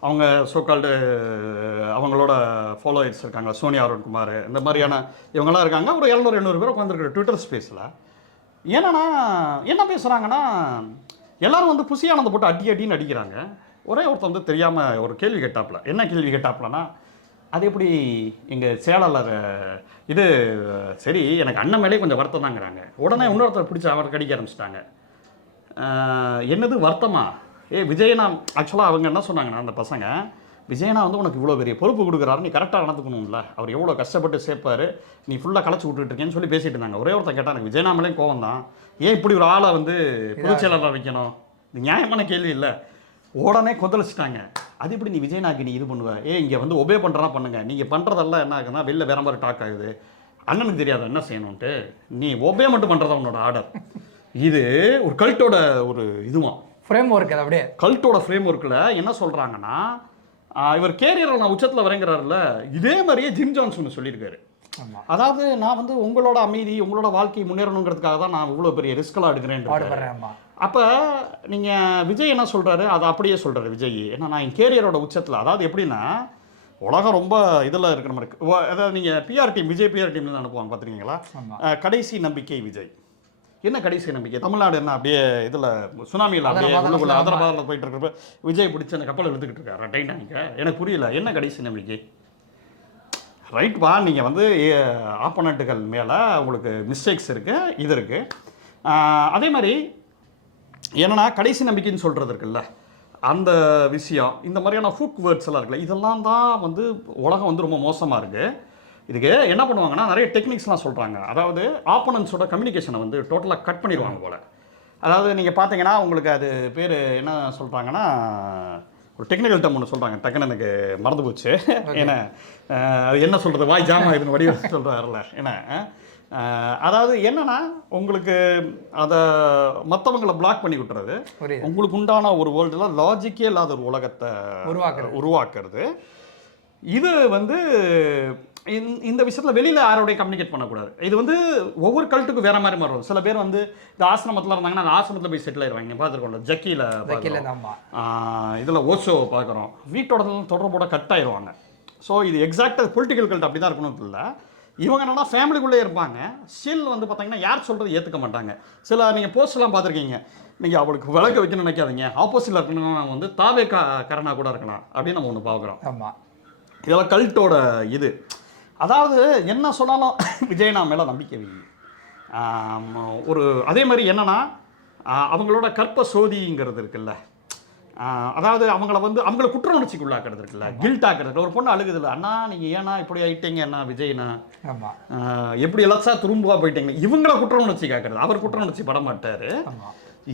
அவங்க சோக்கால்டு அவங்களோட ஃபாலோவர்ஸ் இருக்காங்க, சோனியா அருண்குமார் இந்த மாதிரியான இவங்கெல்லாம் இருக்காங்க. ஒரு 700-800 பேர் உட்காந்துருக்குற ட்விட்டர் ஸ்பேஸில். ஏன்னா என்ன பேசுகிறாங்கன்னா, எல்லோரும் வந்து புசியானதை போட்டு அடின்னு அடிக்கிறாங்க. ஒரே ஒருத்தர் வந்து தெரியாமல் ஒரு கேள்வி கேட்டாப்புல. என்ன கேள்வி கேட்டாப்புலனா, அது எப்படி எங்கள் செயலாளர் இது சரி எனக்கு அண்ணன் மேலே கொஞ்சம் வருத்தம் தாங்கிறாங்க. உடனே இன்னொருத்தர் பிடிச்சி அவர் கடிக்க ஆரம்பிச்சிட்டாங்க. என்னது வருத்தமா? விஜயனா ஆக்சுவலாக அவங்க என்ன சொன்னாங்கன்னா, அந்த பசங்க விஜயனா வந்து உனக்கு இவ்வளோ பெரிய பொறுப்பு கொடுக்குறாரு, நீ கரெக்டாக நடந்துக்கணும்ல, அவர் எவ்வளோ கஷ்டப்பட்டு சேர்ப்பார், நீ ஃபுல்லாக களைச்சி விட்டுட்டுருக்கேன்னு சொல்லி பேசிட்டு இருந்தாங்க. ஒரே ஒருத்தர் கேட்டால் எனக்கு விஜயனா மேலேயும் கோவம் தான், ஏன் இப்படி ஒரு ஆளை வந்து பொதுச் செயலாளர் வைக்கணும், இது நியாயமான கேள்வி இல்லை. உடனே கொந்தளிச்சிட்டாங்க. அது இப்படி நீ விஜயனாக்கு நீ இது பண்ணுவ, இங்கே வந்து ஒபே பண்ணுறதா பண்ணுங்க, நீங்கள் பண்ணுறதெல்லாம் என்ன ஆகுதுன்னா வெளில வேற மாதிரி டாக் ஆகுது, அண்ணனுக்கு தெரியாத என்ன செய்யணும்ன்ட்டு, நீ ஒபே மட்டும் பண்ணுறதா உன்னோட ஆர்டர். இது ஒரு கல்ட்டோட ஒரு இதுவான் ஃப்ரேம் ஒர்க். அது அப்படியே கல்ட்டோட ஃப்ரேம் ஒர்க்கில் என்ன சொல்கிறாங்கன்னா, இவர் கேரியரில் நான் உச்சத்தில் வரேங்கிறாருல, இதே மாதிரியே ஜிம் ஜான்ஸ் ஒன்று சொல்லியிருக்காரு. அதாவது நான் வந்து உங்களோட அமைதி உங்களோட வாழ்க்கை முன்னேறணுங்கிறதுக்காக தான் நான் இவ்வளோ பெரிய ரிஸ்கெல்லாம் எடுக்கிறேன். அப்போ நீங்கள் விஜய் என்ன சொல்கிறாரு, அதை அப்படியே சொல்கிறாரு விஜய். ஏன்னா நான் என் கேரியரோட உச்சத்தில், அதாவது எப்படின்னா உலகம் ரொம்ப இதில் இருக்கிற மாதிரி இருக்குது. அதாவது நீங்கள் பிஆர் டீம், விஜய் பிஆர் டீம்ல தான் அனுப்புவாங்க பார்த்துருக்கீங்களா, கடைசி நம்பிக்கை விஜய். என்ன கடைசி நம்பிக்கை? தமிழ்நாடு என்ன அப்படியே இதில் சுனாமியில் அப்படியே உள்ளுக்குள்ள ஆதரவாதில் போயிட்டு இருக்கிறப்ப விஜய் பிடிச்சி அந்த கப்பலை எடுத்துக்கிட்டு இருக்காரு டைட்டானிக்க. எனக்கு புரியல என்ன கடைசி நம்பிக்கை. ரைட் வா, நீங்கள் வந்து ஆப்போனண்ட்டுகள் மேலே உங்களுக்கு மிஸ்டேக்ஸ் இருக்குது, இது இருக்குது. அதே மாதிரி என்னன்னா கடைசி நம்பிக்கைன்னு சொல்கிறது இருக்குல்ல, அந்த விஷயம் இந்த மாதிரியான ஃபுக் வேர்ட்ஸ் எல்லாம் இருக்குல்ல, இதெல்லாம் தான் வந்து உலகம் வந்து ரொம்ப மோசமாக இருக்குது. இதுக்கு என்ன பண்ணுவாங்கன்னா நிறைய டெக்னிக்ஸ்லாம் சொல்கிறாங்க. அதாவது ஆப்போனன்ஸோட கம்யூனிகேஷனை வந்து டோட்டலாக கட் பண்ணிடுவாங்க போல். அதாவது நீங்கள் பார்த்தீங்கன்னா உங்களுக்கு அது பேர் என்ன சொல்கிறாங்கன்னா, ஒரு டெக்னிக்கல் டேர்ம் ஒன்று சொல்கிறாங்க, டக்குன்னு எனக்கு மறந்து போச்சு. ஏன்னா அது என்ன சொல்கிறது, வாய் ஜாமா இதுன்னு வடிவம் சொல்கிறாருல்ல. ஏன்னா அதாவது என்னன்னா உங்களுக்கு அதை மற்றவங்களை பிளாக் பண்ணி விட்டுறது, உங்களுக்கு உண்டான ஒரு வேர்ல்டில் லாஜிக்கே இல்லாத ஒரு உலகத்தை உருவாக்குறது. இது வந்து இந்த விஷயத்தில் வெளியில் யாரோடைய கம்யூனிகேட் பண்ணக்கூடாது. இது வந்து ஒவ்வொரு கல்ட்டுக்கும் வேற மாதிரி மாறும். சில பேர் வந்து இந்த ஆசிரமத்தில் இருந்தாங்கன்னா அந்த ஆசிரமத்தில் போய் செட்டில் ஆயிடுவாங்க. பார்த்துருக்கோம்ல, ஜக்கியில் இதில் ஓஷோ பார்க்குறோம், வீட்டோட தொடர்போட கட் ஆயிடுவாங்க. ஸோ இது எக்ஸாக்டாக பொலிட்டிக்கல் கல்ட் அப்படி தான் இருக்கணும் இல்லை. இவங்க என்னன்னா ஃபேமிலிக்குள்ளே இருப்பாங்க, ஸ்டில் வந்து பார்த்தீங்கன்னா யார் சொல்கிறது ஏற்றுக்க மாட்டாங்க. சில நீங்கள் போஸ்ட்லாம் பார்த்துருக்கீங்க, நீங்கள் அவளுக்கு விளக்க வைக்கணும்னு நினைக்காதீங்க, ஆப்போசிட்டில் இருக்கணும்னா வந்து தாவே கரணா கூட இருக்கலாம் அப்படின்னு நம்ம ஒன்று பார்க்குறோம். ஆமாம், இதெல்லாம் கல்ட்டோட இது. அதாவது என்ன சொன்னாலும் விஜய் நான் மேலே நம்பிக்கை வைங்க. ஒரு அதே மாதிரி என்னன்னா அவங்களோட கற்ப சோதிங்கிறது இருக்குல்ல, அதாவது அவங்கள குற்ற உணர்ச்சிக்கு உள்ளாக்குறது இருக்குல்ல, கில்ட் ஆக்குறது. ஒரு பொண்ணு அழுகுதுல்ல, அண்ணா நீங்கள் ஏன்னா இப்படி ஆகிட்டீங்க, என்ன விஜய்னா எப்படி எல்லாம் துரும்புவா போயிட்டீங்க, இவங்கள குற்ற உணர்ச்சி காக்கிறது. அவர் குற்ற உணர்ச்சி பட மாட்டார்,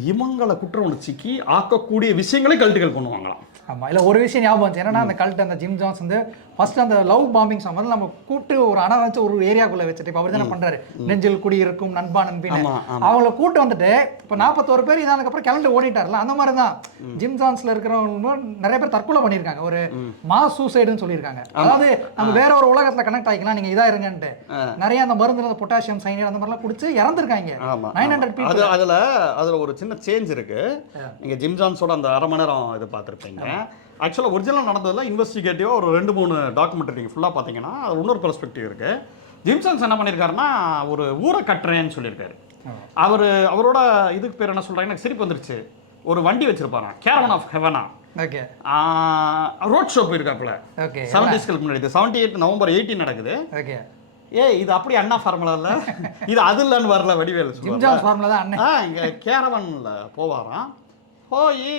இவங்களை குற்ற உணர்ச்சிக்கு ஆக்கக்கூடிய விஷயங்களே கல்ட்டுகள் பண்ணுவாங்களாம். ஆமாம், இல்லை ஒரு விஷயம் ஞாபகம் வந்துச்சு என்னன்னா, அந்த கல்ட் அந்த ஜிம் ஜான்ஸ் வந்து ஃபர்ஸ்ட் அந்த லவ் பாம்பிங் சம்மந்தம் நம்ம கூட்டு ஒரு அணை வச்சு ஒரு ஏரியாக்குள்ளே வச்சுட்டு இப்போ அவர் தானே பண்ணுறாரு, நெஞ்சில் குடி இருக்கும் நண்பா நண்பின்னு அவங்கள கூட்டு வந்துட்டு இப்போ 41 பேர் இதானதுக்கப்புறம் கிளம்பி ஓடிட்டார்ல. அந்த மாதிரி தான் ஜிம் ஜான்ஸில் இருக்கிறவங்க நிறைய பேர் தற்கொலை பண்ணியிருக்காங்க, ஒரு மாஸ் சூசைடுன்னு சொல்லியிருக்காங்க. அதாவது நம்ம வேற ஒரு உலகத்தில் கனெக்ட் ஆகிக்கலாம், நீங்கள் இதாக இருங்கன்ட்டு நிறைய அந்த மருந்து பொட்டாசியம் சைனைட் அந்த மாதிரிலாம் குடிச்சு இறந்துருக்காங்க 900 people. அதில் ஒரு சின்ன சேஞ்ச் இருக்கு. நீங்கள் ஜிம் ஜான்ஸோட அந்த அரை மணி நேரம் இது பார்த்துருப்பீங்க. ஆக்சுவலாக ஒரிஜினல் நடந்ததில் இன்வெஸ்டிகேட்டிவாக ஒரு 2-3 டாக்குமெண்ட்ரி நீங்கள் ஃபுல்லாக பார்த்தீங்கன்னா அது இன்னொரு பெர்ஸ்பெக்டிவ் இருக்குது. ஜிம் ஜான்ஸ் என்ன பண்ணியிருக்காருன்னா ஒரு ஊரை கட்டுறேன்னு சொல்லியிருக்காரு. அவரோட இதுக்கு பேர் என்ன சொல்கிறாங்க, எனக்கு சிரிப்பு வந்துருச்சு. ஒரு வண்டி வச்சிருப்பாராம், கேரவன் ஆஃப் ஹெவனா. ஓகே, ரோட் ஷோ போயிருக்காப்புல 70s முன்னாடி. 78 நவம்பர் 18 நடக்குது. ஓகே, இது அப்படி அண்ணா ஃபார்முலா இல்லை, இது அது இல்லைன்னு வரல, வடிவேல் இங்கே கேரவனில் போவாராம். போய்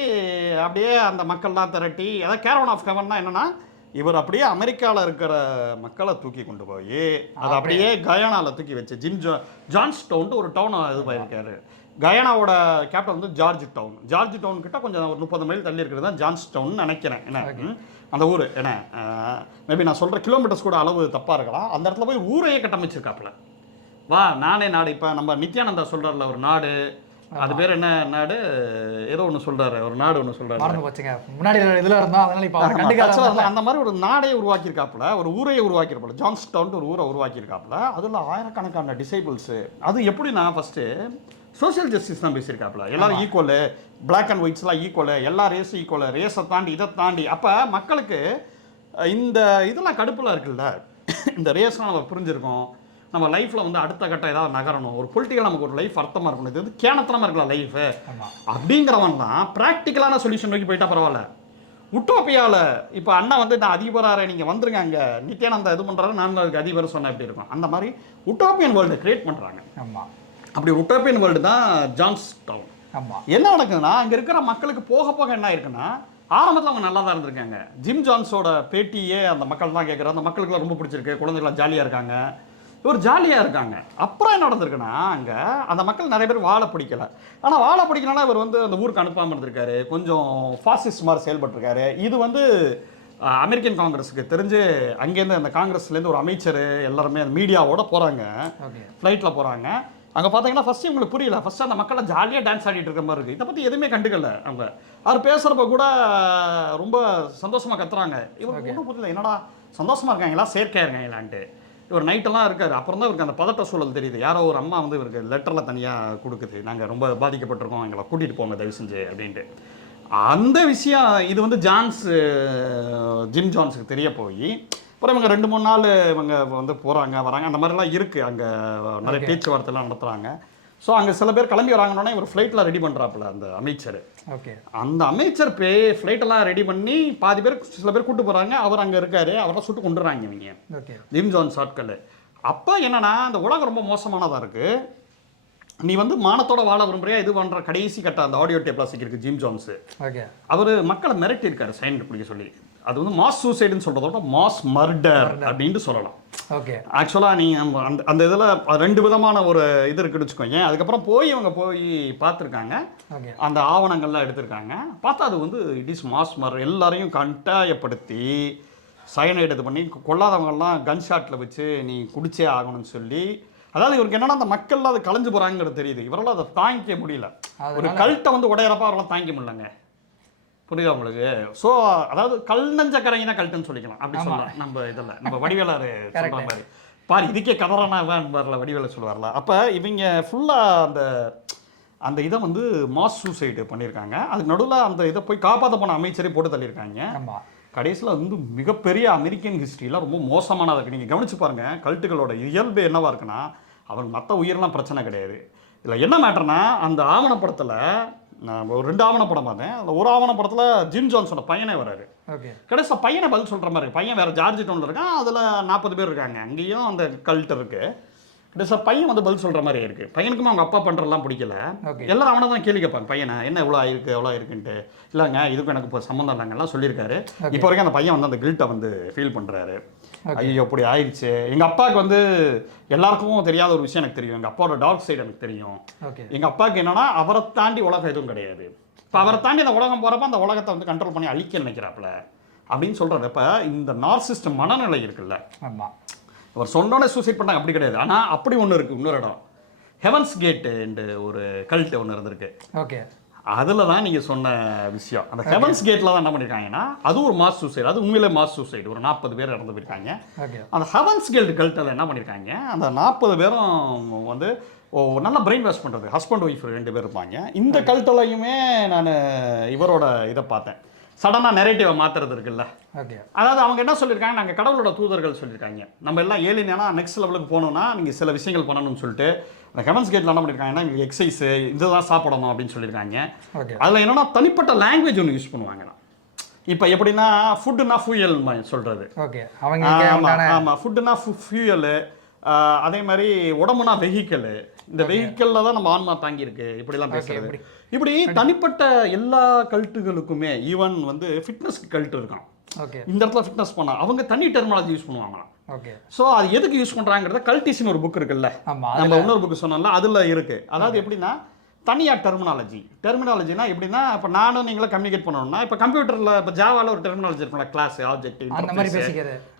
அப்படியே அந்த மக்கள்லாம் திரட்டி, அதாவது கேரவன் ஆஃப் ஹெவன்னா என்னன்னா, இவர் அப்படியே அமெரிக்காவில் இருக்கிற மக்களை தூக்கி கொண்டு போய் அதை அப்படியே கயானாவில் தூக்கி வச்சு ஜான்ஸ் டவுன் ஒரு டவுனை இது பண்ணியிருக்காரு. கயானாவோட கேபிட்டல் வந்து ஜார்ஜ் டவுன் கிட்ட கொஞ்சம் ஒரு 30 மைல் தள்ளி இருக்கிறது தான் ஜான்ஸ் டவுன் நினைக்கிறேன். என்ன அந்த ஊர் என்ன மேபி நான் சொல்கிற கிலோமீட்டர்ஸ் கூட அளவு தப்பாக இருக்கலாம். அந்த இடத்துல போய் ஊரையே கட்டமைச்சிருக்காப்புல. வா நானே நாடு, இப்போ நம்ம நித்யானந்தா சொல்கிறார்ல ஒரு நாடு, அது பேர் என்ன நாடு, ஏதோ ஒன்று சொல்கிறாரு, ஒரு நாடு ஒன்று சொல்கிறாரு முன்னாடி இதில் இருந்தால் அதனால இப்போ அந்த மாதிரி ஒரு நாடே உருவாக்கியிருக்காப்புல, ஒரு ஊரையே உருவாக்கியிருப்பாப்புல. ஜான்ஸ் டவுன் ஒரு ஊரை உருவாக்கியிருக்காப்புல. அதில் ஆயிரக்கணக்கான டிசைபிள்ஸு. அது எப்படின்னா ஃபஸ்ட்டு சோசியல் ஜஸ்டிஸ் தான் பேசியிருக்காப்புல. எல்லாரும் ஈக்குவலு, பிளாக் அண்ட் ஒயிட்ஸ்லாம் ஈக்குவலு, எல்லா ரேஸும் ஈக்குவலு, ரேஸை தாண்டி இதை தாண்டி. அப்போ மக்களுக்கு இந்த இதெல்லாம் கடுப்பில் இருக்குல்ல, இந்த ரேஸ்லாம் நம்ம புரிஞ்சிருக்கோம். நம்ம லைஃப்பில் வந்து அடுத்த கட்டம் ஏதாவது நகரணும், ஒரு பொலிட்டிக்கல் நமக்கு ஒரு லைஃப் அர்த்தமாக இருக்கணும், இது வந்து கேனத்தனமாக இருக்கலாம் லைஃபு அப்படிங்கிறவன் தான் ப்ராக்டிக்கலான சொல்யூஷன் நோக்கி போயிட்டா பரவாயில்ல. உட்டோப்பியாவில் இப்போ அண்ணா வந்து நான் அதிபராக நீங்கள் வந்துருங்க, அங்கே நித்யானந்தா இது பண்ணுறாரு, நான் அதுக்கு அதிபர் சொன்னால் எப்படி இருக்கும். அந்த மாதிரி உட்டோப்பியன் வேர்ல்டு கிரியேட் பண்ணுறாங்க. ஆமாம், அப்படி உட்டோப்பியன் வேர்ல்டு தான் ஜான்ஸ் டவுன். ஆமாம், என்ன நடக்குதுன்னா அங்கே இருக்கிற மக்களுக்கு போக போக என்ன இருக்குன்னா, ஆரம்பத்தில் அவங்க நல்லா தான் இருந்திருக்காங்க. ஜிம் ஜான்ஸோட பேட்டியே அந்த மக்கள் தான் கேட்குறாங்க, அந்த மக்களுக்குலாம் ரொம்ப பிடிச்சிருக்கு, குழந்தைகளாம் ஜாலியாக இருக்காங்க, இவர் ஜாலியாக இருக்காங்க. அப்புறம் என்ன நடந்திருக்குன்னா, அங்கே அந்த மக்கள் நிறைய பேர் வாழ பிடிக்கலை. ஆனால் வாழ பிடிக்கலன்னா இவர் வந்து அந்த ஊருக்கு அனுப்பாமல் இருந்திருக்காரு, கொஞ்சம் ஃபாசிஸ்ட் மாதிரி செயல்பட்டுருக்காரு. இது வந்து அமெரிக்கன் காங்கிரஸுக்கு தெரிஞ்சு அங்கேருந்து அந்த காங்கிரஸ்லேருந்து ஒரு அமைச்சர் எல்லாருமே அந்த மீடியாவோட போகிறாங்க, ஃப்ளைட்டில் போகிறாங்க. அங்கே பார்த்தீங்கன்னா ஃபஸ்ட்டு இவங்களுக்கு புரியல, ஃபஸ்ட்டு அந்த மக்கள்லாம் ஜாலியாக டான்ஸ் ஆடிட்டு இருக்கிற மாதிரி இருக்குது. இதை பற்றி எதுவுமே கண்டுக்கல. அவங்க அவர் பேசுகிறப்ப கூட ரொம்ப சந்தோஷமாக கத்துறாங்க. இவருக்கு ஒன்றும் புரியல, என்னடா சந்தோஷமாக இருக்காங்களா செயற்கையாக இருக்காங்களான்ட்டு. இவர் நைட்டெல்லாம் இருக்கார். அப்புறம் தான் இவருக்கு அந்த பதட்ட சூழல் தெரியுது. யாரோ ஒரு அம்மா வந்து இவருக்கு லெட்டரில் தனியாக கொடுக்குது, நாங்கள் ரொம்ப பாதிக்கப்பட்டிருக்கோம், எங்களை கூட்டிகிட்டு போங்க தயவு செஞ்சு அப்படின்ட்டு. அந்த விஷயம் இது வந்து ஜிம் ஜான்ஸுக்கு தெரிய போய் அப்புறம் இவங்க 2-3 நாள் இவங்க வந்து போகிறாங்க வராங்க, அந்த மாதிரிலாம் இருக்குது. அங்கே நிறைய பேச்சுவார்த்தைலாம் நடத்துகிறாங்க. ஸோ அங்கே சில பேர் கிளம்பி வராங்கன்னா இவர் ஃப்ளைட்லாம் ரெடி பண்ணுறாப்புல அந்த அமைச்சர். ஓகே, அந்த அமைச்சர் ஃப்ளைட்டெல்லாம் ரெடி பண்ணி பாதி பேர் சில பேர் கூட்டு போகிறாங்க. அவர் அங்கே இருக்கார், அவரை சுட்டு கொண்டுறாங்க இவங்க. ஓகே, ஜிம் ஜான்ஸ் ஆட்கள். அப்போ என்னன்னா அந்த உலகம் ரொம்ப மோசமானதாக இருக்குது. நீ வந்து மானத்தோட வாழ விரும்புறியா, இது பண்ணுற கடைசி கட்ட அந்த ஆடியோ டேப்லாம் சிக்கிருக்கு ஜிம் ஜான்ஸு. ஓகே, அவர் மக்களை மிரட்டியிருக்காரு சைன் பிடிக்க சொல்லி. அது வந்து மாஸ் சூசைடுன்னு சொல்கிறதோட மாஸ் மர்டர் அப்படின்ட்டு சொல்லலாம். ஓகே, ஆக்சுவலாக நீ அந்த இதில் 2 விதமான ஒரு இது இருக்குன்னு வச்சுக்கோங்க. அதுக்கப்புறம் இவங்க போய் பார்த்துருக்காங்க, அந்த ஆவணங்கள்லாம் எடுத்திருக்காங்க. பார்த்தா அது வந்து இட் இஸ் மாஸ் மர்டர். எல்லாரையும் கட்டாயப்படுத்தி சயனைடு இது பண்ணி கொல்லாதவங்கெல்லாம் கன் ஷாட்டில் வச்சு நீ குடிச்சே ஆகணும்னு சொல்லி அதாவது இவருக்கு என்னன்னா அந்த மக்கள் அது கலைஞ்சு போறாங்கிறது தெரியுது, இவரால் அதை தாங்கிக்க முடியல. ஒரு கல்ட்டை வந்து உடையறப்ப அவரால் தாங்கிக்க முடியலங்க. புரியுதா உங்களுக்கு? ஸோ அதாவது கல் நஞ்ச கரைங்க தான் கல்ட்டுன்னு சொல்லிக்கலாம், அப்படி சொல்லலாம். நம்ம இதில் நம்ம வடிவேலர் சொல்ற மாதிரி பாரு, இதுக்கே கதறானா வரல வடிவேலர் சொல்லுவார்ல. அப்போ இவங்க ஃபுல்லாக அந்த இதை வந்து மாஸ் சூசைடு பண்ணியிருக்காங்க. அதுக்கு நடுவில் அந்த இதை போய் காப்பாற்ற போன அமைச்சரே போட்டு தள்ளியிருக்காங்க. கடைசியில் வந்து மிகப்பெரிய அமெரிக்கன் ஹிஸ்ட்ரியில் ரொம்ப மோசமானதாக இருக்குது. நீங்கள் கவனிச்சு பாருங்கள், கல்ட்டுகளோட இயல்பு என்னவா இருக்குன்னா, அவங்க மற்ற உயிரெலாம் பிரச்சனை கிடையாது. இதில் என்ன மேட்டர்னா, அந்த ஆவணப்படத்தில் நான் ஒரு 2 ஆவணப்படம் பார்த்தேன். அதில் ஒரு ஆவணப்படத்தில் ஜிம் ஜான்ஸோட பையனே வராரு. கடைசியில் பையனை பதில் சொல்கிற மாதிரி இருக்கு. பையன் வேறு ஜார்ஜ் டவுனில் இருக்கான், அதில் 40 பேர் இருக்காங்க, அங்கேயும் அந்த கல்ட்டு இருக்குது. கடைசியில் பையன் வந்து பதில் சொல்கிற மாதிரி இருக்குது. பையனுக்குமே அவங்க அப்பா பண்ணுறதுலாம் பிடிக்கல. எல்லாரும் அவனை தான் கேள்வி கேட்பாங்க, பையனை என்ன எவ்வளோ ஆயிருக்கு எவ்வளோ இருக்குன்ட்டு. இல்லைங்க இதுக்கும் எனக்கு இப்போ சம்மந்தம் இல்லைங்கலாம் சொல்லியிருக்காரு. இப்போ வரைக்கும் அந்த பையன் வந்து அந்த கில்ட்டை வந்து ஃபீல் பண்ணுறாரு. ஐயோ அப்படி ஆயிடுச்சு. எங்கள் அப்பாவுக்கு வந்து எல்லாருக்கும் தெரியாத ஒரு விஷயம் எனக்கு தெரியும், எங்கள் அப்பாவோட டார்க் சைடு எனக்கு தெரியும். எங்கள் அப்பாவுக்கு என்னன்னா, அவரை தாண்டி உலகம் எதுவும் கிடையாது. இப்போ அவரை தாண்டி அந்த உலகம் போகிறப்ப அந்த உலகத்தை வந்து கண்ட்ரோல் பண்ணி அழிக்க நினைக்கிறாப்புல அப்படின்னு சொல்கிறது. இப்போ இந்த நார்சிஸ்ட் மனநிலை இருக்குல்ல, அவர் சொன்னோன்னே சூசைட் பண்ணாங்க அப்படி கிடையாது. ஆனால் அப்படி ஒன்று இருக்குது, இன்னொரு இடம் ஹெவன்ஸ் கேட்டு ஒரு கல்ட்டு ஒன்று இருந்திருக்கு. அதில் தான் நீங்கள் சொன்ன விஷயம். அந்த ஹெவன்ஸ் கேட்டில் தான் என்ன பண்ணியிருக்காங்கன்னா, அது ஒரு மாஸ் சூசைடு, அது உண்மையிலே மாஸ் சூசைடு. ஒரு 40 பேர் இறந்து போயிருக்காங்க. அந்த ஹெவன்ஸ் கேட் கல்ட்டில் என்ன பண்ணியிருக்காங்க, அந்த 40 பேரும் வந்து நல்லா பிரெயின் வாஷ் பண்ணுறது, ஹஸ்பண்ட் ஒய்ஃப் 2 பேர் இருப்பாங்க. இந்த கல்ட்டிலையுமே நான் இவரோட இதை பார்த்தேன், சடனாக நெரேட்டிவை மாற்றுறது இருக்குல்ல. அதாவது அவங்க என்ன சொல்லியிருக்காங்க, நாங்கள் கடவுளோட தூதர்கள் சொல்லியிருக்காங்க, நம்ம எல்லாம் ஏலியனா நெக்ஸ்ட் லெவலுக்கு போகணுன்னா நீங்கள் சில விஷயங்கள் பண்ணணும்னு சொல்லிட்டு அந்த ஹெவன்ஸ் கேட்டில் என்ன பண்ணியிருக்காங்கன்னா, எங்களுக்கு எக்ஸசைஸு இதுதான் சாப்பிடணும் அப்படின்னு சொல்லியிருக்காங்க. அதில் என்னென்னா தனிப்பட்ட லாங்குவேஜ் ஒன்று யூஸ் பண்ணுவாங்கண்ணா. இப்போ எப்படின்னா, ஃபுட்டுனா ஃபியூயல் சொல்கிறது. ஆமாம், ஃபுட்டுனா ஃபியூயலு. அதே மாதிரி உடம்புனா வெஹிக்கலு. இந்த வெஹிக்கலில் தான் நம்ம ஆன்மா தாங்கியிருக்கு, இப்படிலாம் பேசுறது. இப்படி தனிப்பட்ட எல்லா கல்ட்டுகளுக்குமே, ஈவன் வந்து ஃபிட்னஸ் கல்ட்டு இருக்கான். இந்த இடத்துல ஃபிட்னஸ் பண்ணா அவங்க தனி டெர்மினாலஜி யூஸ் பண்ணுவாங்க. ஸோ அது எதுக்கு யூஸ் பண்ணுறாங்கிறத கல்டிஸ்னு ஒரு புக் இருக்குல்ல, நம்ம இன்னொரு புக்கு சொன்னோம்ல, அதில் இருக்குது. அதாவது எப்படின்னா, தனியாக டெர்மினாலஜினா எப்படின்னா, இப்போ நானும் நீங்களும் கம்யூனிகேட் பண்ணணும்னா, இப்போ கம்ப்யூட்டரில் இப்போ ஜாவாவில் ஒரு டெர்மினாலஜி இருக்கும்ல, கிளாஸ், ஆப்ஜெக்ட்,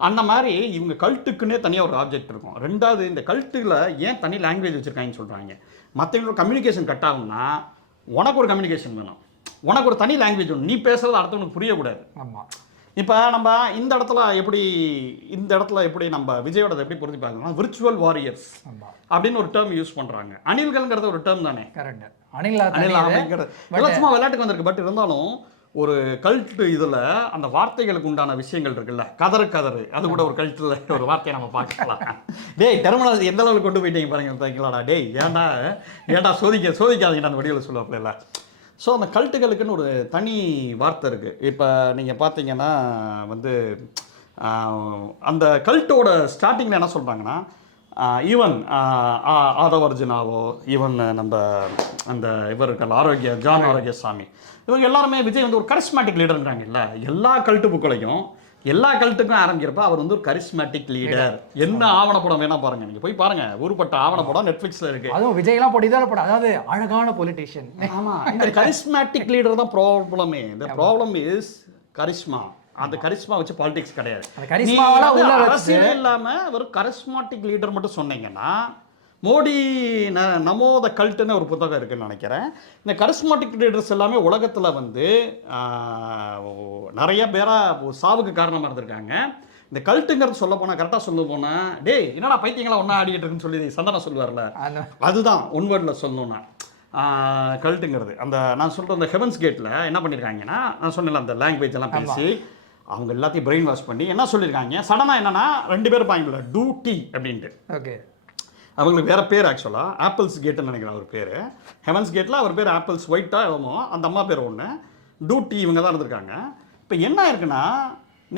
அந்த மாதிரி இவங்க கல்ட்டுக்குன்னே தனியாக ஒரு ஆப்ஜெக்ட் இருக்கும். ரெண்டாவது, இந்த கல்ட்டில் ஏன் தனி லாங்குவேஜ் வச்சுருக்காங்கன்னு சொல்கிறாங்க. மற்றவங்களோட கம்யூனிகேஷன் கட் ஆகும்னா உனக்கு ஒரு கம்யூனிகேஷன் வேணும், உனக்கு ஒரு தனி லாங்குவேஜ் வேணும், நீ பேசுறது அடுத்தவனுக்கு புரியக்கூடாது. இப்போ நம்ம இந்த இடத்துல எப்படி நம்ம விஜயோட எப்படி புரிஞ்சு பார்க்கணும், விர்ச்சுவல் வாரியர்ஸ் அப்படின்னு ஒரு டேர்ம் யூஸ் பண்ணுறாங்க. அணில்கள்ங்கிறது ஒரு டேர்ம் தானே, அணில் சும்மா விளையாட்டுக்கு வந்திருக்கு. பட் இருந்தாலும் ஒரு கல்ட்டு இதில் அந்த வார்த்தைகளுக்கு உண்டான விஷயங்கள் இருக்குல்ல, கதறு அது கூட ஒரு கல்ட்டில் ஒரு வார்த்தையை நம்ம பார்க்கலாம். டேய் டெர்மினாலஜி எந்த அளவுக்கு கொண்டு போயிட்டீங்க பாருங்களாடா, டேய் ஏன்டா சோதிக்காதீங்க அந்த வடிவில் சொல்லுவாப்பில்ல. ஸோ அந்த கல்ட்டுகளுக்குன்னு ஒரு தனி வார்த்தை இருக்குது. இப்போ நீங்கள் பார்த்தீங்கன்னா வந்து அந்த கல்ட்டோட ஸ்டார்டிங்கில் என்ன சொல்கிறாங்கன்னா, ஈவன் ஆதவர்ஜுனாவோ, ஈவன் நம்ம அந்த இவர் இருக்கல ஜான் ஆரோக்கியசாமி, இவங்க எல்லாருமே விஜய் வந்து ஒரு கரிஸ்மேட்டிக் லீடர்ன்றாங்க. இல்லை, எல்லா கல்ட்டு புக்களையும் எல்லா கல்ட்டுக்கும் ஆரம்பிக்கிறப்ப அவர் வந்து ஒரு கரிஸ்மேட்டிக் லீடர். என்ன ஆவணப்படம் வேணா பாருங்க, நீங்க போய் பாருங்க, ஊருப்பட்ட ஆவணப்படம் நெட்ஃபிளிக்ஸ்ல இருக்கு. அதுவும் விஜய்லாம் படம், அதாவது அழகான பொலிட்டிஷியன். ஆமா, இந்த கரிஸ்மேட்டிக் லீடர் தான் ப்ராப்ளமே. இந்த ப்ராப்ளம் இஸ் கரிஸ்மா. அந்த கரிஸ்மா வச்சு பாலிடிக்ஸ் கிடையாது. அரசியல் இல்லாம ஒரு கரிஸ்மாட்டிக் லீடர் மட்டும் சொன்னீங்கன்னா, மோடி நமோ த கல்ட்டுன்னு ஒரு புத்தகம் இருக்குன்னு நினைக்கிறேன். இந்த கரிஸ்மாட்டிக் லீடர்ஸ் எல்லாமே உலகத்தில் வந்து நிறைய பேராக சாவுக்கு காரணமாக இருந்திருக்காங்க. இந்த கல்ட்டுங்கிறது சொல்ல போனால், கரெக்டாக சொல்ல போனால், டேய் என்னடா பைத்தியங்களா ஒன்றா ஆடிக்கிட்டு இருக்குன்னு சொல்லி சந்தனம் சொல்லுவார்ல, அதுதான் ஒன்வேர்டில் சொல்லணும்னா கல்ட்டுங்கிறது. அந்த நான் சொல்கிற அந்த ஹெவன்ஸ் கேட்டில் என்ன பண்ணியிருக்காங்கன்னா, நான் சொன்னேன்ல அந்த லாங்குவேஜ் எல்லாம் பேசி அவங்க எல்லாத்தையும் பிரெயின் வாஷ் பண்ணி என்ன சொல்லியிருக்காங்க, சடனாக என்னன்னா 2 பேர் பாயிண்டில் டூ டி அப்படின்ட்டு. அவங்களுக்கு வேறு பேர் ஆக்சுவலாக ஆப்பிள்ஸ் கேட்டுன்னு நினைக்கிறேன் அவர் பேர். ஹெவன்ஸ் கேட்டில் அவர் பேர் ஆப்பிள்ஸ் ஒயிட்டாக எவ்வளோ, அந்த அம்மா பேர் ஒன்று, டூட்டி இவங்க தான் இருந்திருக்காங்க. இப்போ என்ன இருக்குன்னா,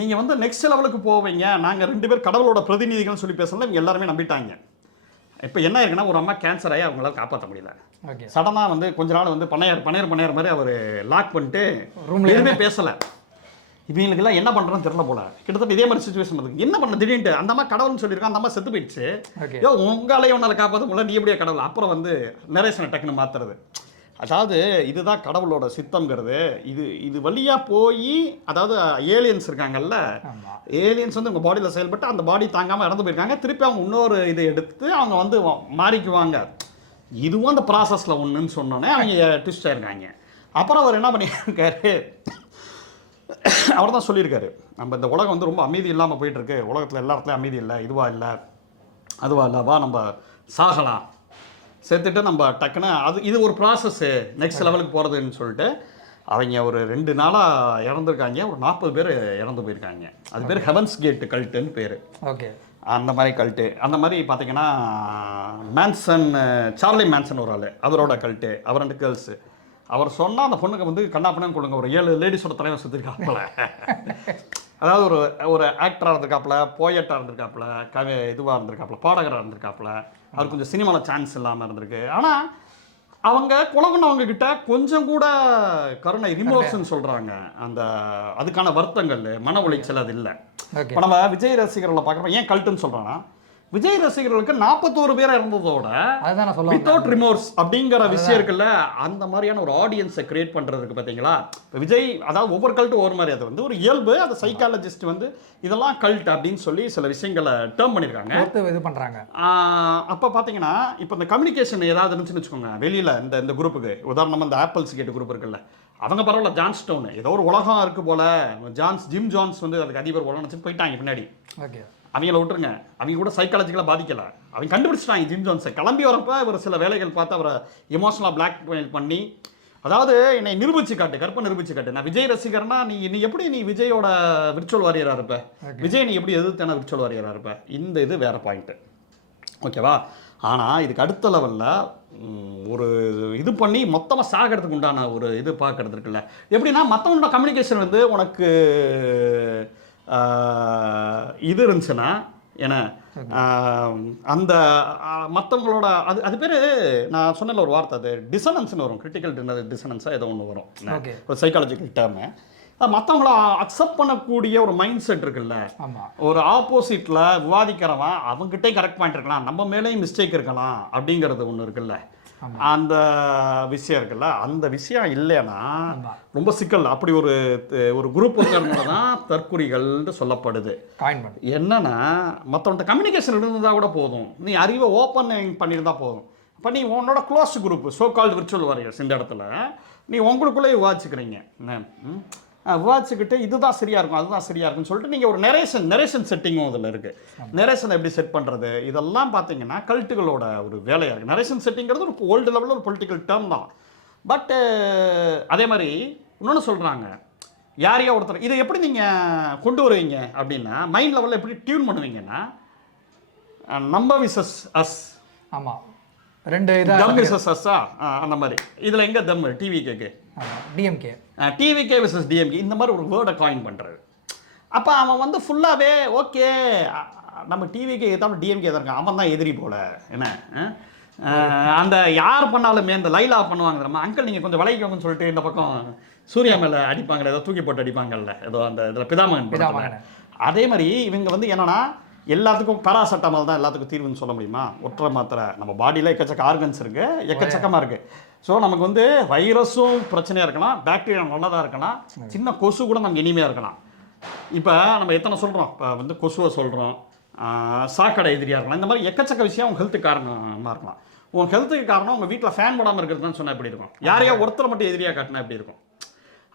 நீங்கள் வந்து நெக்ஸ்ட் லெவலுக்கு போவீங்க, நாங்கள் 2 பேர் கடவுளோட பிரதிநிதிகள்னு சொல்லி பேசல, இவங்க எல்லாருமே நம்பிட்டாங்க. இப்போ என்ன இருக்குன்னா, ஒரு அம்மா கேன்சர் ஆகி அவங்களால காப்பாற்ற முடியல. சடனாக வந்து கொஞ்ச நாள் வந்து பணையர் மாதிரி அவர் லாக் பண்ணிட்டு எதுவுமே பேசலை. இவங்களுக்கெல்லாம் என்ன பண்ணுறோன்னு தெரியல போல. கிட்டத்தட்ட இதே மாதிரி சுச்சுவேஷன் இருக்குது. என்ன பண்ண திடீர்னு அந்த அம்மா கடவுள்னு சொல்லியிருக்கான், அந்த அம்மா செத்து போயிடுச்சு. உங்களாலே ஒன்றால் காப்பாற்ற முடியல, நீ எப்படியா கடவுள். அப்புறம் வந்து நரேஷனை டக்குன்னு மாற்றுறது. அதாவது இதுதான் கடவுளோட சித்தம்ங்கிறது. இது வழியா போய், அதாவது ஏலியன்ஸ் இருக்காங்கல்ல, ஏலியன்ஸ் வந்து உங்கள் பாடியில் செயல்பட்டு அந்த பாடி தாங்காமல் இறந்து போயிருக்காங்க. திருப்பி அவங்க இன்னொரு இதை எடுத்து அவங்க வந்து மாறிக்குவாங்க. இதுவும் அந்த ப்ராசஸில் ஒன்றுன்னு சொன்னோன்னே அவங்க ட்விஸ்ட் ஆயிருக்காங்க. அப்புறம் அவர் என்ன பண்ணியிருக்காரு, அவர் தான் சொல்லியிருக்காரு, நம்ம இந்த உலகம் வந்து ரொம்ப அமைதி இல்லாமல் போயிட்டுருக்கு, உலகத்தில் எல்லா இடத்துலையும் அமைதி இல்லை, இதுவாக இல்லை அதுவா இல்லை, வா நம்ம சாகலாம், சேர்த்துட்டு நம்ம டக்குன்னு இது ஒரு ப்ராசஸ்ஸு நெக்ஸ்ட் லெவலுக்கு போகிறதுன்னு சொல்லிட்டு அவங்க ஒரு 2 நாளாக இறந்துருக்காங்க. ஒரு 40 பேர் இறந்து போயிருக்காங்க. அது பேர் ஹெவன்ஸ் கேட் கல்ட்டுன்னு பேர். ஓகே. அந்த மாதிரி கல்ட்டு. அந்த மாதிரி பார்த்தீங்கன்னா மேன்சன், சார்லி மேன்சன் ஒரு ஆள், அவரோட கல்ட்டு, அவர் 2 கேர்ள்ஸு. அவர் சொன்னால் அந்த பொண்ணுக்கு வந்து கண்ணாப்பண்ணு கொடுங்க, ஒரு 7 லேடிஸோட தலைவர் சுற்றிருக்காப்புல. அதாவது ஒரு ஆக்டராக இருந்திருக்காப்புல, போயட்டாக இருந்திருக்காப்புல, இதுவாக இருந்திருக்காப்புல, பாடகராக இருந்திருக்காப்புல. அவருக்கு கொஞ்சம் சினிமாவில் சான்ஸ் இல்லாமல் இருந்திருக்கு. ஆனால் அவங்க குழம்புனவங்க கிட்ட கொஞ்சம் கூட கருணை, ரிமோர்ஸ்ன்னு சொல்கிறாங்க, அந்த அதுக்கான வருத்தங்கள், மன உளைச்சல் அது இல்லை. இப்போ நம்ம விஜய் ரசிகர்களை பார்க்குறப்ப ஏன் கல்ட்டுன்னு சொல்கிறோன்னா, விஜய் ரசிகர்களுக்கு 41 பேர் இருந்ததோட வித்தவுட் ரிமோர்ஸ் அப்படிங்கிற விஷயம் இருக்குல்ல, அந்த மாதிரியான ஒரு ஆடியன்ஸை கிரியேட் பண்ணுறதுக்கு பார்த்தீங்களா. இப்போ விஜய், அதாவது ஒவ்வொரு கல்ட்டு ஒவ்வொரு மாதிரி, அது வந்து ஒரு இயல்பு, அது சைக்காலஜிஸ்ட் வந்து இதெல்லாம் கல்ட் அப்படின்னு சொல்லி சில விஷயங்களை டேர்ம் பண்ணியிருக்காங்க, இது பண்ணுறாங்க. அப்போ பார்த்தீங்கன்னா இப்போ இந்த கம்யூனிகேஷன் ஏதாவது இருந்துச்சுன்னு வச்சுக்கோங்க வெளியில், இந்த குரூப்புக்கு உதாரணமாக இந்த ஆப்பிள்ஸ் கேட்டு குரூப் இருக்குல்ல, அவங்க பரவாயில்ல, ஜான்ஸ்டோன் ஏதோ ஒரு உலகம் இருக்குது போல், ஜிம் ஜான்ஸ் வந்து அதுக்கு அதிபர் உலகம் நினச்சிட்டு போயிட்டாங்க பின்னாடி. ஓகே, அவங்கள விட்டுருங்க, அவங்க கூட சைக்காலஜிக்கலாக பாதிக்கலை, அவங்க கண்டுபிடிச்சிட்டாங்க ஜிம் ஜான்ஸை. கிளம்பி வரப்போ ஒரு சில வேலைகள் பார்த்து அவரை எமோஷனலாக பிளாக்மெயில் பண்ணி, அதாவது என்னை நிரூபிச்சு காட்டு, கற்பனை நிரூபிச்சு காட்டு, நான் விஜய் ரசிகர்னா நீ எப்படி நீ விஜயோட விர்ச்சுவல் வாரியராக இருப்ப, விஜய் நீ எப்படி எதிர்த்தான விர்ச்சுவல் வாரியராக இருப்ப, இந்த இது வேறு பாயிண்ட்டு, ஓகேவா. ஆனால் இதுக்கு அடுத்த லெவலில் ஒரு இது பண்ணி மொத்தமாக சாகிறதுக்கு உண்டான ஒரு இது பார்க்கறது இருக்குல்ல. எப்படின்னா மற்றவங்களோட கம்யூனிகேஷன் வந்து உனக்கு இது இருந்துச்சுன்னா ஏன்னா அந்த மற்றவங்களோட அது பேர் நான் சொன்னல ஒரு வார்த்தை, அது டிசனன்ஸ்னு வரும், கிரிட்டிக்கல் டிசனன்ஸாக ஏதோ ஒன்று வரும், ஒரு சைக்காலஜிக்கல் டேர்மு. மற்றவங்கள அக்செப்ட் பண்ணக்கூடிய ஒரு மைண்ட் செட் இருக்குல்ல, ஒரு ஆப்போசிட்டில் விவாதிக்கிறவன் அவங்ககிட்டே கரெக்ட் பாயிண்ட் இருக்கலாம், நம்ம மேலேயும் மிஸ்டேக் இருக்கலாம் அப்படிங்கிறது ஒன்று இருக்குல்ல, அந்த விஷயம் இருக்குல்ல, அந்த விஷயம் இல்லைன்னா ரொம்ப சிக்கல். அப்படி ஒரு குரூப் இருக்கிறவங்க தான் தற்குறிகள்னு சொல்லப்படுது. என்னன்னா மற்றவன்ட்ட கம்யூனிகேஷன் இருந்தால் கூட போதும், நீ அறிவை ஓப்பன் பண்ணியிருந்தா போதும். இப்போ நீ உன்னோட close group so called virtual warriors இந்த இடத்துல நீ உங்களுக்குள்ளே விவாதிச்சுக்கிறீங்க, விவாதிச்சுக்கிட்டு இதுதான் சரியாக இருக்கும் அதுதான் சரியாக இருக்குன்னு சொல்லிட்டு நீங்கள் ஒரு நெரேஷன் செட்டிங்கும் அதில் இருக்குது. நெரேஷன் எப்படி செட் பண்ணுறது, இதெல்லாம் பார்த்தீங்கன்னா கல்ட்டுகளோட ஒரு வேலையாக இருக்குது. நெரேஷன் செட்டிங்கிறது ஒரு வேர்ல்டு லெவலில் ஒரு பொலிட்டிக்கல் டேர்ம் தான். பட்டு அதே மாதிரி இன்னொன்று சொல்கிறாங்க, யாரையோ ஒருத்தர் இதை எப்படி நீங்கள் கொண்டு வருவீங்க அப்படின்னா, மைண்ட் லெவலில் எப்படி டியூன் பண்ணுவீங்கன்னா, நம்ம விசஸ் அஸ். ஆமாம், 2 தம் விசஸ் அஸ்ஸா, அந்த மாதிரி. இதில் எங்கே தம், டிவி கேக்கு டிஎம்கே, டிவிகே விசஸ் டிஎம்கே, இந்த மாதிரி ஒரு வேர்டை காயின் பண்ணுறது. அப்போ அவன் வந்து ஃபுல்லாகவே ஓகே நம்ம டிவிகே எதாவது டிஎம்கே தான் இருக்கான், அவன் தான் எதிரி போல். என்ன அந்த யார் பண்ணாலுமே இந்த லைலா பண்ணுவாங்க, நம்ம அங்கிள் நீங்கள் கொஞ்சம் விளைவிக்கணும்னு சொல்லிட்டு இந்த பக்கம் சூர்யா மேலே அடிப்பாங்கல்ல, ஏதோ தூக்கி போட்டு அடிப்பாங்கல்ல, ஏதோ அந்த இதில் பிதாமகன். அதே மாதிரி இவங்க வந்து என்னன்னா எல்லாத்துக்கும் பேராசெட்டமால் தான் எல்லாத்துக்கும் தீர்வுன்னு சொல்ல முடியுமா? ஒற்றை மாத்திரை. நம்ம பாடியில் எக்கச்சக்க ஆர்கன்ஸ் இருக்குது, எக்கச்சக்கமாக இருக்குது. ஸோ நமக்கு வந்து வைரஸும் பிரச்சனையாக இருக்கலாம், பாக்டீரியா நல்லதாக இருக்கலாம், சின்ன கொசு கூட நமக்கு இனிமையாக இருக்கலாம். இப்போ நம்ம எத்தனை சொல்கிறோம், இப்போ வந்து கொசுவை சொல்கிறோம், சாக்கடை எதிரியாக இருக்கலாம், இந்த மாதிரி எக்கச்சக்க விஷயம் உங்கள் ஹெல்த்துக்கு காரணமாக இருக்கலாம். உங்கள் ஹெல்த்துக்கு காரணம் உங்கள் வீட்டில் ஃபேன் போடாமல் இருக்கிறதுன்னு சொன்னால் எப்படி இருக்கும், யாரையோ ஒருத்தரை மட்டும் எதிரியாக காட்டினா எப்படி இருக்கும்.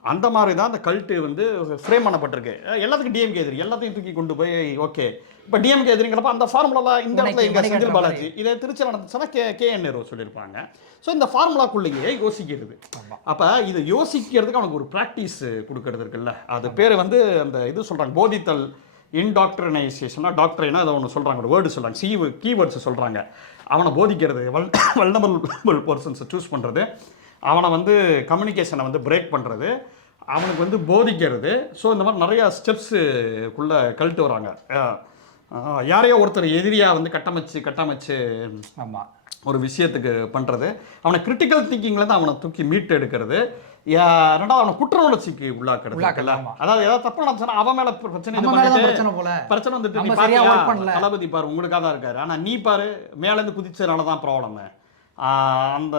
அந்த மாதிரி தான் அந்த கல்ட்டு வந்து ஃப்ரேம் பண்ணப்பட்டிருக்கு. எல்லாத்துக்கும் டிஎம்கே எதிரி, எல்லாத்தையும் தூக்கி கொண்டு போய் ஓகே இப்போ டிஎம்கே எதிரிங்கிறப்ப அந்த ஃபார்முலாவில் இந்த இடத்துல எங்கள் செந்தில் பாலாஜி, இதை திருச்சி நடந்துச்சுன்னா கேஎன் நேரு சொல்லியிருப்பாங்க. ஸோ இந்த ஃபார்முலாக்குள்ளேயே யோசிக்கிறது. அப்போ இது யோசிக்கிறதுக்கு அவனுக்கு ஒரு ப்ராக்டிஸ் கொடுக்கறது இருக்குல்ல, அது பேர் வந்து அந்த இது சொல்கிறாங்க போதித்தல், இன்டாக்ட்ரினைசேஷனா டாக்டரைனா அதை ஒன்று சொல்கிறாங்க, ஒரு வேர்டு சொல்கிறாங்க, கீவேர்ட்ஸ் சொல்கிறாங்க. அவனை போதிக்கிறது, வல்னரபிள் பர்சன்ஸை சூஸ் பண்ணுறது, அவனை வந்து கம்யூனிகேஷனை வந்து பிரேக் பண்ணுறது, அவனுக்கு வந்து போதிக்கிறது. ஸோ இந்த மாதிரி நிறையா ஸ்டெப்ஸுக்குள்ளே கழட்டு வராங்க. யாரையோ ஒருத்தர் எதிரியாக வந்து கட்டமைச்சு ஆமாம் ஒரு விஷயத்துக்கு பண்ணுறது, அவனை கிரிட்டிக்கல் திங்கிங்லேருந்து அவனை தூக்கி மீட்டு எடுக்கிறது, ரெண்டாவது அவனை குற்ற உணர்ச்சிக்கு உள்ளாக்குறது. அதாவது ஏதாவது தப்பு நடந்துச்சுன்னா அவன் மேலே பிரச்சனை வந்துட்டு நீ பாரு தளபதி பாரு உங்களுக்காக தான் இருக்காரு, ஆனால் நீ பாரு மேலேருந்து குதிச்சதுனால தான் ப்ராப்ளம், அந்த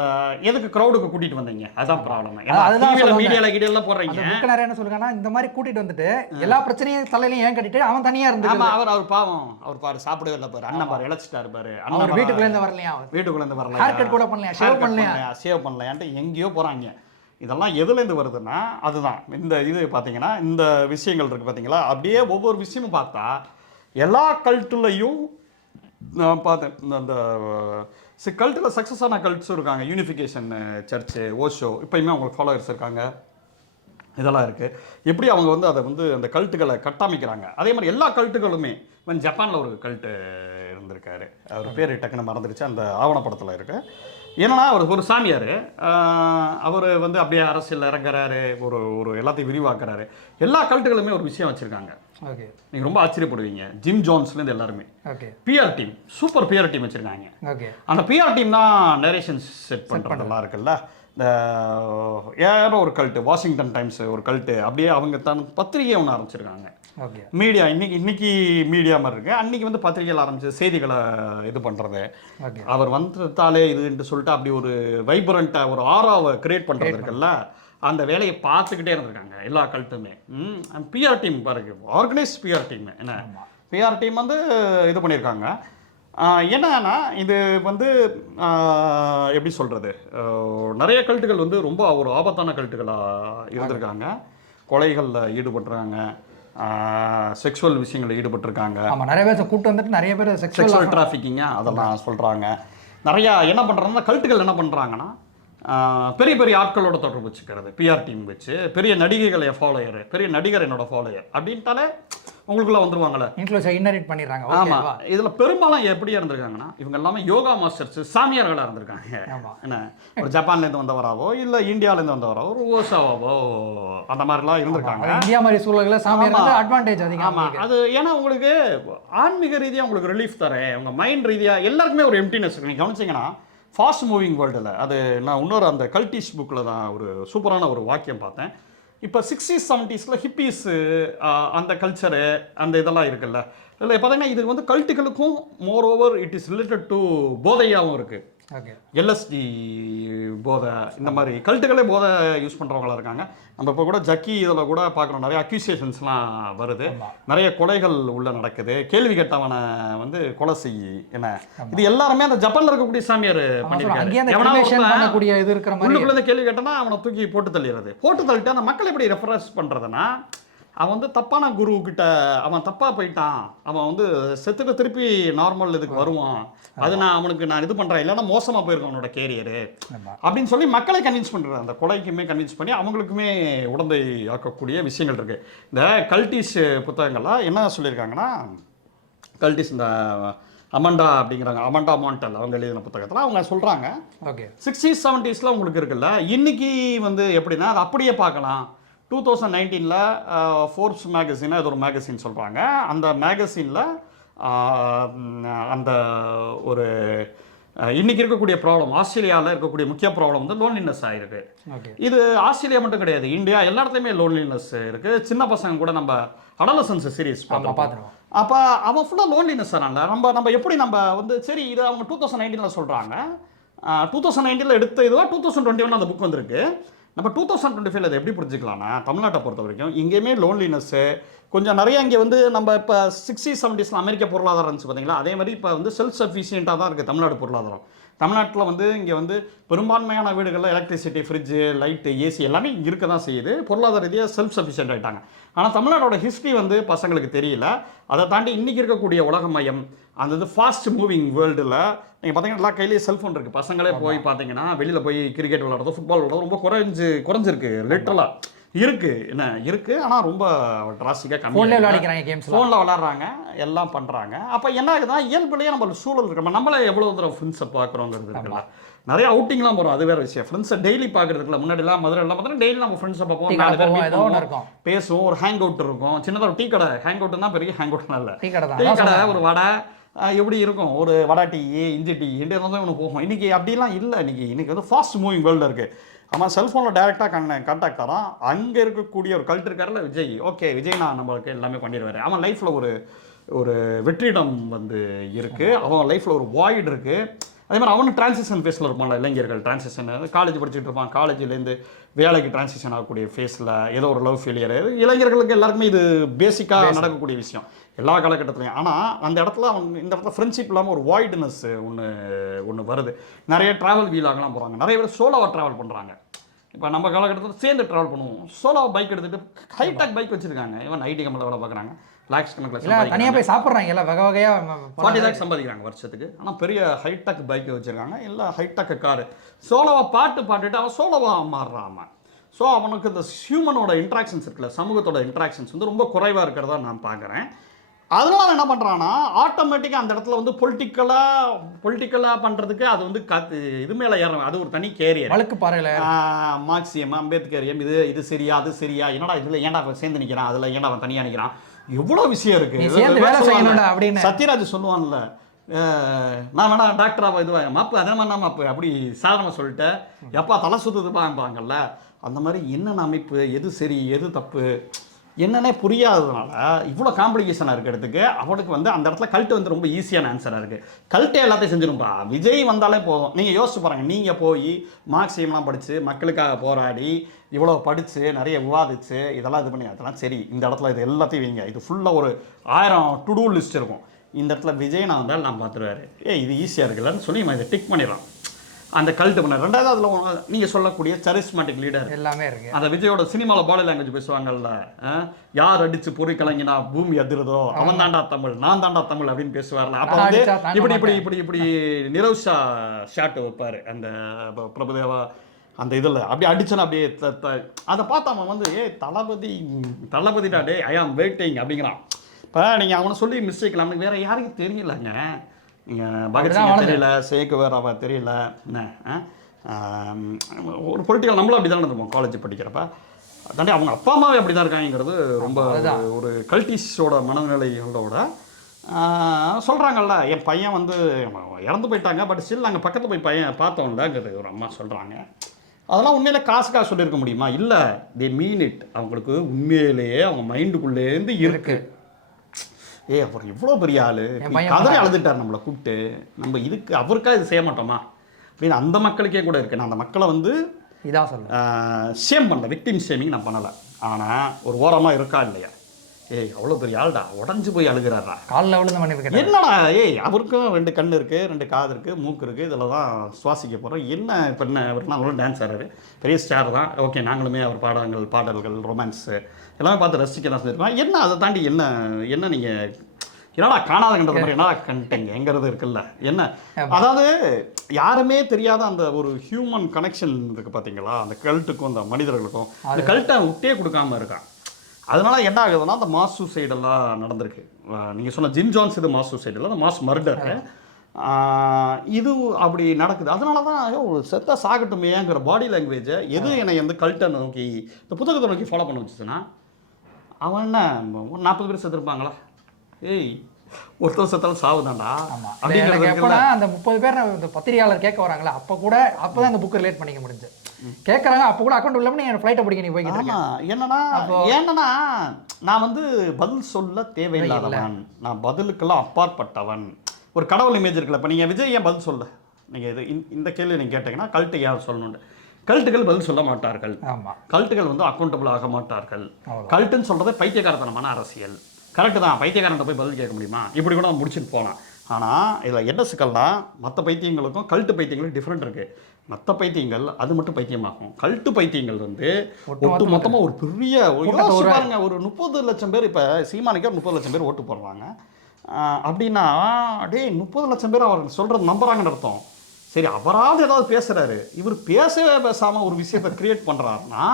எதுக்கு க்ரௌடுக்கு கூட்டிட்டு வந்தீங்க, அதான் ப்ராப்ளம். அதுதான் மீடியால கீடியெல்லாம் போடுறீங்க. புக்க நிறைய என்ன சொல்லுங்கன்னா, இந்த மாதிரி கூட்டிட்டு வந்துட்டு எல்லா பிரச்சனையும் தலையிலையும் ஏன் கட்டிட்டு அவன் தனியா இருந்து. ஆமா, அவர் பாவம், அவர் பாரு சாப்பிடவே இல்லை பாரு, அண்ணன் பாரு இழைச்சிட்டாரு பாரு, அண்ணன் வீட்டுக்குள்ள இருந்து வரலையா, வீட்டுக்குள்ள இருந்து வரல, ஹேர் கட் கூட பண்ணலையா, சேவ் பண்ணலையான்ட்டு எங்கேயோ போறாங்க. இதெல்லாம் எதுலேருந்து வருதுன்னா அதுதான் இந்த இது பார்த்தீங்கன்னா இந்த விஷயங்கள் இருக்குது பார்த்தீங்களா. அப்படியே ஒவ்வொரு விஷயமும் பார்த்தா எல்லா கல்ட்டுலையும் நான் பார்த்தேன். அந்த கல்ட்டில் சக்ஸஸ் ஆன கல்ட்ஸும் இருக்காங்க. யூனிஃபிகேஷன் சர்ச்சு, ஓஷோ, இப்போயுமே அவங்களுக்கு ஃபாலோவர்ஸ் இருக்காங்க. இதெல்லாம் இருக்குது. எப்படி அவங்க வந்து அதை வந்து அந்த கல்ட்டுகளை கட்டமைக்கிறாங்க. அதே மாதிரி எல்லா கல்ட்டுகளுமே இப்போ ஜப்பானில் ஒரு கல்ட்டு இருந்திருக்காரு, அவர் பேர் டக்குன்னு மறந்துடுச்சு, அந்த ஆவணப்படத்தில் இருக்குது. ஏன்னா அவர் ஒரு சாமியார், அவர் வந்து அப்படியே அரசியல் இறங்குறாரு, ஒரு எல்லாத்தையும் விரிவாக்குறாரு. எல்லா கல்ட்டுகளுமே ஒரு விஷயம் வச்சுருக்காங்க. ஓகே, நீங்கள் ரொம்ப ஆச்சரியப்படுவீங்க. ஜிம் ஜோன்ஸ்லேருந்து எல்லாருமே PR team, super PR team வச்சுருக்காங்க. ஓகே, அந்த பிஆர் டீம் தான் நரேஷன்ஸ் செட் பண்ணுறதெல்லாம் இருக்குல்ல. இந்த யாரோ ஒரு கல்ட்டு, வாஷிங்டன் டைம்ஸ் ஒரு கல்ட்டு, அப்படியே அவங்க தன் பத்திரிகை ஒன்று ஆரம்பிச்சிருக்காங்க. மீடியா இன்னைக்கு மீடியா மாதிரி இருக்கு, அன்னைக்கு வந்து பத்திரிகைகள் ஆரம்பிச்சு செய்திகளை இது பண்ணுறது. அவர் வந்தாலே இதுன்னு சொல்லிட்டு அப்படி ஒரு வைப்ரண்ட்டாக ஒரு ஆராவை கிரியேட் பண்ணுறது இருக்குல்ல, அந்த வேலையை பார்த்துக்கிட்டே இருந்திருக்காங்க எல்லா கல்ட்டுமே. பிஆர் டீம் பாருங்க, ஆர்கனைஸ் பிஆர் டீம். என்ன பிஆர் டீம் வந்து இது பண்ணியிருக்காங்க. என்னன்னா இது வந்து எப்படி சொல்கிறது, நிறைய கல்ட்டுகள் வந்து ரொம்ப ஒரு ஆபத்தான கல்ட்டுகளாக இருந்திருக்காங்க. கொலைகளில் ஈடுபட்டுருக்காங்க, செக்ஷுவல் விஷயங்களில் ஈடுபட்டிருக்காங்க. ஆமாம், நிறைய பேர் கூட்டு வந்துட்டு நிறைய பேர் செக்ஷுவல் டிராஃபிக்கிங்க அதெல்லாம் சொல்கிறாங்க. நிறையா என்ன பண்ணுறாங்கன்னா கல்ட்டுகள் என்ன பண்ணுறாங்கன்னா பெரிய பெரிய ஆட்களோட தொடர்பு வச்சுக்கிறது, பிஆர் டீம் வச்சு. பெரிய நடிகைகளை ஃபாலோயர், பெரிய நடிகர் என்னோட ஃபாலோயர் அப்படின்ட்டாலே உங்களுக்குள்ள வந்துருவாங்கல்ல, இன்ஹெரிட் பண்ணிடுறாங்க. ஆமாம், இதில் பெரும்பாலும் எப்படியா இருந்திருக்காங்கன்னா இவங்க எல்லாமே யோகா மாஸ்டர்ஸ், சாமியார்களாக இருந்திருக்காங்க. என்ன ஒரு ஜப்பான்லேருந்து வந்தவராவோ இல்லை இந்தியாவிலேருந்து வந்தவராவோ, ஒரு ஓசாவாவோ அந்த மாதிரிலாம் இருந்திருக்காங்க. இந்தியா மாதிரி சூழல்களில் சாமியார் அட்வான்டேஜ் அதிகம். ஆமாம், அது ஏன்னா உங்களுக்கு ஆன்மீக ரீதியாக உங்களுக்கு ரிலீஃப் தரேன், உங்கள் மைண்ட் ரீதியாக எல்லாருக்குமே ஒரு எம்டினஸ் இருக்கு. நீங்கள் கவனிச்சிங்கன்னா ஃபாஸ்ட் மூவிங் வேர்ல்டில் அது நான் இன்னொரு அந்த கல்டிஷ் புக்கில் தான் ஒரு சூப்பரான ஒரு வாக்கியம் பார்த்தேன். இப்போ 60s 70s ஹிப்பீஸ் அந்த கல்ச்சரு அந்த இதெல்லாம் இருக்குல்ல, இதில் பார்த்தீங்கன்னா இது வந்து கல்ட்டுகளுக்கும் moreover it is related to போதையாகவும் இருக்குது. எல்எஸ்டி போதை, இந்த மாதிரி கல்ட்டுகளே போதை யூஸ் பண்ணுறவங்களா இருக்காங்க. நம்ம இப்போ கூட ஜக்கி இதில் கூட பார்க்குறோம், நிறைய அக்யூசியேஷன்ஸ்லாம் வருது, நிறைய கொலைகள் உள்ள நடக்குது, கேள்வி கேட்டவனை வந்து கொலை செய்யி. என்ன இது எல்லாருமே அந்த ஜப்பானில் இருக்கக்கூடிய சாமியார் பண்ணியிருக்காரு. உள்ளுக்குள்ள கேள்வி கேட்டனா அவனை தூக்கி போட்டு தள்ளிடுறது. போட்டு தள்ளிட்டு அந்த மக்கள் எப்படி ரெஃபரன்ஸ் பண்ணுறதுன்னா, அவன் வந்து தப்பான குரு கிட்ட அவன் தப்பாக போயிட்டான், அவன் வந்து செத்துட்டு திருப்பி நார்மல் இதுக்கு வருவான், அது நான் இது பண்ணுறேன், இல்லைன்னா மோசமாக போயிருக்கேன் அவனோட கேரியரு அப்படின்னு சொல்லி மக்களை கன்வின்ஸ் பண்ணுறது. அந்த கொலைக்குமே கன்வின்ஸ் பண்ணி அவங்களுக்குமே உடந்தை ஆக்கக்கூடிய விஷயங்கள் இருக்குது. இந்த கல்டிஷ் புத்தகங்கள்லாம் என்ன சொல்லியிருக்காங்கன்னா, கல்டிஷ் இந்த அமண்டா அப்படிங்கிறாங்க, அமண்டா மாண்டல் அவங்க எழுதின புத்தகத்தில் அவங்க சொல்கிறாங்க, 60s 70s உங்களுக்கு இருக்குல்ல, இன்னைக்கு வந்து எப்படின்னா அது அப்படியே பார்க்கலாம். 2019 ஃபோர்ப்ஸ் மேகசின், அது ஒரு மேகசின் சொல்கிறாங்க, அந்த மேகசினில் அந்த ஒரு இன்றைக்கி இருக்கக்கூடிய ப்ராப்ளம், ஆஸ்திரேலியாவில் இருக்கக்கூடிய முக்கிய ப்ராப்ளம் வந்து லோன்லினஸ் ஆகிருக்கு. இது ஆஸ்திரேலியா மட்டும் கிடையாது, இந்தியா எல்லா இடத்துலையுமே லோன்லினஸ் இருக்குது. சின்ன பசங்க கூட நம்ம அடலசன்ஸ் சீரீஸ் பார்த்துருவோம், அப்போ அவன் ஃபுல்லாக லோன்லினஸ் ஆனால நம்ம எப்படி நம்ம வந்து சரி இது அவங்க 2019 சொல்கிறாங்க, 2019 எடுத்த இதுவாக 2021 அந்த புக் வந்திருக்கு. நம்ம 2025 அதை எப்படி புரிஞ்சுக்கலாம்னா, தமிழ்நாட்டை பொறுத்த வரைக்கும் இங்கேயுமே லோன்லினஸ்ஸு கொஞ்சம் நிறைய. இங்கே வந்து நம்ம இப்போ 60s 70s அமெரிக்க பொருளாதாரம் இருந்துச்சு பார்த்தீங்களா, அதே மாதிரி இப்போ வந்து செல்ஃப் சஃபிஷியண்ட்டாக தான் இருக்குது தமிழ்நாடு பொருளாதாரம். தமிழ்நாட்டில் வந்து இங்கே வந்து பெரும்பான்மையான வீடுகளில் எலக்ட்ரிசிட்டி, ஃப்ரிட்ஜு, லைட்டு, ஏசி எல்லாமே இங்கே இருக்க தான் செய்யுது. பொருளாதார ரீதியாக செல்ஃப் சஃபிஷியன்ட் ஆகிட்டாங்க. ஆனால் தமிழ்நாடோட ஹிஸ்ட்ரி வந்து பசங்களுக்கு தெரியல. அதை தாண்டி இன்றைக்கி இருக்கக்கூடிய உலகமயம், அந்த இது ஃபாஸ்ட் மூவிங் வேர்ல்டில் நீங்கள் பார்த்தீங்கன்னா எல்லா கையிலேயே செல்ஃபோன் இருக்குது. பசங்களே போய் பார்த்தீங்கன்னா வெளியில் போய் கிரிக்கெட் விளாடுறதோ ஃபுட்பால் விளாடுறதோ ரொம்ப குறைஞ்சிருக்கு லிட்டரலாக இருக்குது. என்ன இருக்குது, ஆனால் ரொம்ப டிராஸ்டிக்காக கம்மி. ஃபோனில் விளாட்றாங்க, எல்லாம் பண்ணுறாங்க. அப்போ என்ன ஆகுதுன்னா இயல்புலேயே நம்ம சூழல் இருக்கு, நம்மளே எவ்வளோ தூரம் ஃப்ரெண்ட்ஸை பார்க்குறோங்கிறது இருக்குல்ல. நிறைய அவுட்டிங்லாம் போகிறோம், அது வேறு விஷயம். ஃப்ரெண்ட்ஸை டெய்லி பார்க்குறதுக்குல முன்னாடிலாம் மதுரைலாம் பார்த்தீங்கன்னா டெய்லி நம்ம ஃப்ரெண்ட்ஸை பார்ப்போம், 4 பேர் பேசுவோம், ஒரு ஹேங் அவுட் இருக்கும், சின்னதாக ஒரு டீ கடை. ஹேங் அவுட் தான் பெரிய ஹேங் அவுட்லாம் இல்லை, டீ கடை, ஒரு வடை எப்படி இருக்கும், ஒரு வடை டீ, இஞ்சி டீ தான் ஒன்று போகும். இன்றைக்கி அப்படிலாம் இல்லை. இன்றைக்கி வந்து ஃபாஸ்ட் மூவிங் வேர்ல்டு இருக்குது. அவன் செல்ஃபோனில் டேரெக்டாக கான்டாக்ட் ஆகிறான். அங்கே இருக்கக்கூடிய ஒரு கல்ட் இருக்கார்ல விஜய், ஓகே விஜய் நான் நம்மளுக்கு எல்லாமே பண்ணிடுவார். அவன் லைஃப்பில் ஒரு வெற்றிடம் வந்து இருக்குது, அவன் லைஃப்பில் ஒரு வாய்டு இருக்குது. அதே மாதிரி அவனு டிரான்சிஷன் ஃபேஸில் இருப்பான்ல, இளைஞர்கள் டிரான்சிஷன் காலேஜ் படிச்சுட்டு இருப்பான், காலேஜ்லேருந்து வேலைக்கு டிரான்சிஷன் ஆகக்கூடிய ஃபேஸில் ஏதோ ஒரு லவ் ஃபெயிலியர், இளைஞர்களுக்கு எல்லாருக்குமே இது பேசிக்காக நடக்கக்கூடிய விஷயம் எல்லா காலகட்டத்துலையும். ஆனால் அந்த இடத்துல அவங்க இந்த இடத்துல ஃப்ரெண்ட்ஷிப் இல்லாமல் ஒரு வாய்ட்னஸ் ஒன்று வருது. நிறைய ட்ராவல் வீலாகலாம் போகிறாங்க, நிறைய பேர் சோலோவாக ட்ராவல் பண்ணுறாங்க. இப்போ நம்ம காலகட்டத்தில் சேர்ந்து ட்ராவல் பண்ணுவோம், சோலோவாக பைக் எடுத்துகிட்டு ஹைடெக் பைக் வச்சுருக்காங்க, இவன் ஐடி கம்பெனியில் வேலை பார்க்குறாங்க, லேக்ஸ் கணக்கில் தனியாக போய் சாப்பிட்றாங்க, எல்லாம் வகை வகையாக 40 லேக்ஸ் சம்பாதிக்கிறாங்க வருஷத்துக்கு. ஆனால் பெரிய ஹைடெக் பைக் வச்சுருக்காங்க, எல்லாம் ஹைடெக் காரு. சோலோவாக பாட்டுட்டு அவன் சோலோவாக மாறுறான் அவன். ஸோ அவனுக்கு இந்த ஹியூமனோட இன்ட்ராக்ஷன்ஸ் இருக்குல்ல, சமூகத்தோட இன்ட்ராக்ஷன்ஸ் வந்து ரொம்ப குறைவாக இருக்கிறதா நான் பார்க்குறேன். அதனால அவன் என்ன பண்ணுறான்னா ஆட்டோமேட்டிக்காக அந்த இடத்துல வந்து பொலிட்டிக்கலாக பண்ணுறதுக்கு அது வந்து இது மேலே ஏறும், அது ஒரு தனி கேரியர். வழக்கு பாறையில் மார்க்சியம், அம்பேத்கரியம், இது சரியா அது சரியா, என்னடா இதில் ஏன்டா அவன் சேர்ந்து நிற்கிறான், அதில் ஏன்டா அவன் தனியாக நிற்கிறான், எவ்வளோ விஷயம் இருக்குது. சத்யராஜ் சொல்லுவான்ல, நான் வேணா டாக்டராக இதுவாக மாப்பு அதே மாதிரி மாப்பு அப்படி சாதாரணமாக சொல்லிட்டு எப்பா தலை சுற்றுதுப்பாங்கல்ல, அந்த மாதிரி என்னென்ன அமைப்பு, எது சரி எது தப்பு என்னன்னே புரியாததுனால இவ்வளோ காம்ப்ளிகேஷனாக இருக்கிறதுக்கு அவனுக்கு வந்து அந்த இடத்துல கல்ட்டு வந்து ரொம்ப ஈஸியான ஆன்சராக இருக்குது. கல்ட்டே எல்லாத்தையும் செஞ்சிருப்பா, விஜய் வந்தாலே போதும். நீங்கள் யோசிச்சு பாருங்கள், நீங்கள் போய் மார்க்சியம்லாம் படித்து மக்களுக்காக போராடி இவ்வளோ படித்து நிறைய விவாதிச்சு இதெல்லாம் இது பண்ணி அதெல்லாம் சரி, இந்த இடத்துல இது எல்லாத்தையும் வைங்க, இது ஃபுல்லாக ஒரு 1000 டு டூ லிஸ்ட் இருக்கும், இந்த இடத்துல விஜய் நான் வந்தால் நான் பார்த்துருவாரு, இது ஈஸியாக இருக்குல்லன்னு சொல்லி இதை டிக் பண்ணிடலாம், அந்த கல்ட்டு பண்ண. ரெண்டாவது அதில் நீங்கள் சொல்லக்கூடிய சரிஸ்மேட்டிக் லீடர் எல்லாமே இருக்குது. அந்த விஜயோட சினிமாவில் பாடி லாங்குவேஜ் பேசுவாங்கல்ல, யார் அடித்து பொறி கலங்கினா பூமி அதிருதோ அவன் தாண்டா தமிழ், நான் தாண்டா தமிழ் அப்படின்னு பேசுவார்ல. அப்போ வந்து இப்படி நிரவ்ஷா ஷாட் வைப்பார் அந்த பிரபுதேவா அந்த இதில் அப்படி அடிச்சோன்னா அப்படியே அதை பார்த்து அவன் வந்து தளபதிடா டே ஐ ஆம் வெயிட்டிங் அப்படிங்கிறான். இப்போ நீங்கள் அவனை சொல்லி மிஸ்டேக் அவனுக்கு வேறு யாருக்கும் தெரியலங்க, பகத்சிங் தெரியல, சேக்குவர் அவன் தெரியல, என்ன ஒரு பொலிட்டிக்கல் நம்மளும் அப்படி தான் இருந்தோம் காலேஜ் படிக்கிறப்ப, தாண்டி அவங்க அப்பா அம்மாவே அப்படி தான் இருக்காங்கிறது ரொம்ப ஒரு கல்டிஸோட மனநிலைகளோட சொல்கிறாங்கல்ல. என் பையன் வந்து இறந்து போயிட்டாங்க, பட் ஸ்டில் நாங்கள் பக்கத்தில் போய் பையன் பார்த்தோம்லங்கிறது ஒரு அம்மா சொல்கிறாங்க. அதெல்லாம் உண்மையிலே காசுக்காக சொல்லியிருக்க முடியுமா? இல்லை, தே மீன் இட். அவங்களுக்கு உண்மையிலேயே அவங்க மைண்டுக்குள்ளேருந்து இருக்குது, அவர் இவ்வளோ பெரிய ஆள் கதறி அழுதுட்டார் நம்மளை கூப்பிட்டு, நம்ம இதுக்கு அவருக்காக இது செய்ய மாட்டோமா அப்படின்னு அந்த மக்களுக்கே கூட இருக்குது. நான் அந்த மக்களை வந்து இதான் சொல்ல ஷேம் பண்ணல, விக்டிம் ஷேமிங் நான் பண்ணலை. ஆனால் ஒரு ஓரமாக இருக்கா இல்லையா, அவ்வளோ பெரிய ஆள்டா உடஞ்சி போய் அழுகிறாரா, காலில் விழுந்து பண்ணிருக்கேன், என்னடா அவருக்கும் 2 கண் இருக்குது, 2 காது இருக்குது, மூக்கு இருக்குது, இதில் தான் சுவாசிக்க போகிறோம், என்ன இப்போ என்ன அவருக்கு அவங்களும் டான்ஸ் ஆடுறாரு, பெரிய ஸ்டார் தான், ஓகே நாங்களுமே அவர் பாடல்கள் ரொமான்ஸு எல்லாமே பார்த்து ரசிக்க தான் செஞ்சுருக்கோம். என்ன அதை தாண்டி என்ன நீங்கள் என்னடா காணாதங்கன்றது மாதிரி என்னடா கண்டிங்கிறது இருக்குல்ல, என்ன அதாவது யாருமே தெரியாத அந்த ஒரு ஹியூமன் கனெக்ஷன் இருக்குது பார்த்தீங்களா, அந்த கல்ட்டுக்கும் அந்த மனிதர்களுக்கும் அந்த கல்ட்டை விட்டே கொடுக்காம இருக்கான். அதனால என்ன ஆகுதுன்னா அந்த மாஸ் சூசைடெல்லாம் நடந்திருக்கு. நீங்கள் சொன்ன ஜிம் ஜான்ஸ் இது மாஸ் சூசைட் இல்லை, அந்த மாஸ் மர்டரு இது அப்படி நடக்குது. அதனால தான் ஒரு செத்த சாகட்டுமேங்கிற பாடி லாங்குவேஜை எது என்னை வந்து கல்ட்டை நோக்கி இந்த புத்தகத்தை நோக்கி ஃபாலோ பண்ண வச்சுச்சுன்னா, அவன் என்ன 40 பேர் செத்துருப்பாங்களா, ஒருத்தர் செத்தாலும் சாவுதான்டா அப்படிங்கிறது. அந்த 30 பேர் இந்த பத்திரிகையாளர் கேட்க வராங்களா, அப்போதான் இந்த புக் ரிலேட் பண்ணிக்க முடிஞ்சு கேட்குறாங்க. அப்போ கூட அக்கௌண்ட் இல்லாமல் நீ ஃப்ளைட்டை பிடிக்க நீ போய்கிட்டு என்னன்னா நான் வந்து பதில் சொல்ல தேவையில்லாதவன், நான் பதிலுக்கெல்லாம் அப்பாற்பட்டவன். ஒரு கடவுள் இமேஜ் இருக்குல்ல, இப்போ நீங்கள் விஜய் ஏன் பதில் சொல்ல, நீங்கள் இது இந்த கேள்வி நீங்கள் கேட்டீங்கன்னா கல்ட்டு ஏன் சொல்லணும்னு, கல்ட்டுகள் பதில் சொல்ல மாட்டார்கள், கல்ட்டுகள் வந்து அக்கௌண்டபிள் ஆக மாட்டார்கள். கல்ட்டுன்னு சொல்கிறத பைத்தியக்காரத்தனமான அரசியல். கரெக்டு தான், பைத்தியக்காரன்ட்ட போய் பதில் கேட்க முடியுமா, இப்படி கூட முடிச்சுட்டு போகலாம். ஆனால் இதில் என்ன சிக்கல்னா மற்ற பைத்தியங்களுக்கும் கல்ட்டு பைத்தியங்களுக்கும் டிஃப்ரெண்ட் இருக்குது. மற்ற பைத்தியங்கள் அது மட்டும் பைத்தியமாகும், கல்ட்டு பைத்தியங்கள் வந்து ஒட்டு மொத்தமாக ஒரு பெரிய பாருங்க, ஒரு 30 லட்சம் பேர், இப்போ சீமானுக்கே 30 லட்சம் பேர் ஓட்டு போடுறாங்க அப்படின்னா, டே 30 லட்சம் பேர் அவர் சொல்கிறது நம்புறாங்கன்னு அர்த்தம். சரி, அவராவது ஏதாவது பேசுகிறாரு, இவர் பேசாமல் ஒரு விஷயத்தை கிரியேட் பண்ணுறாருன்னா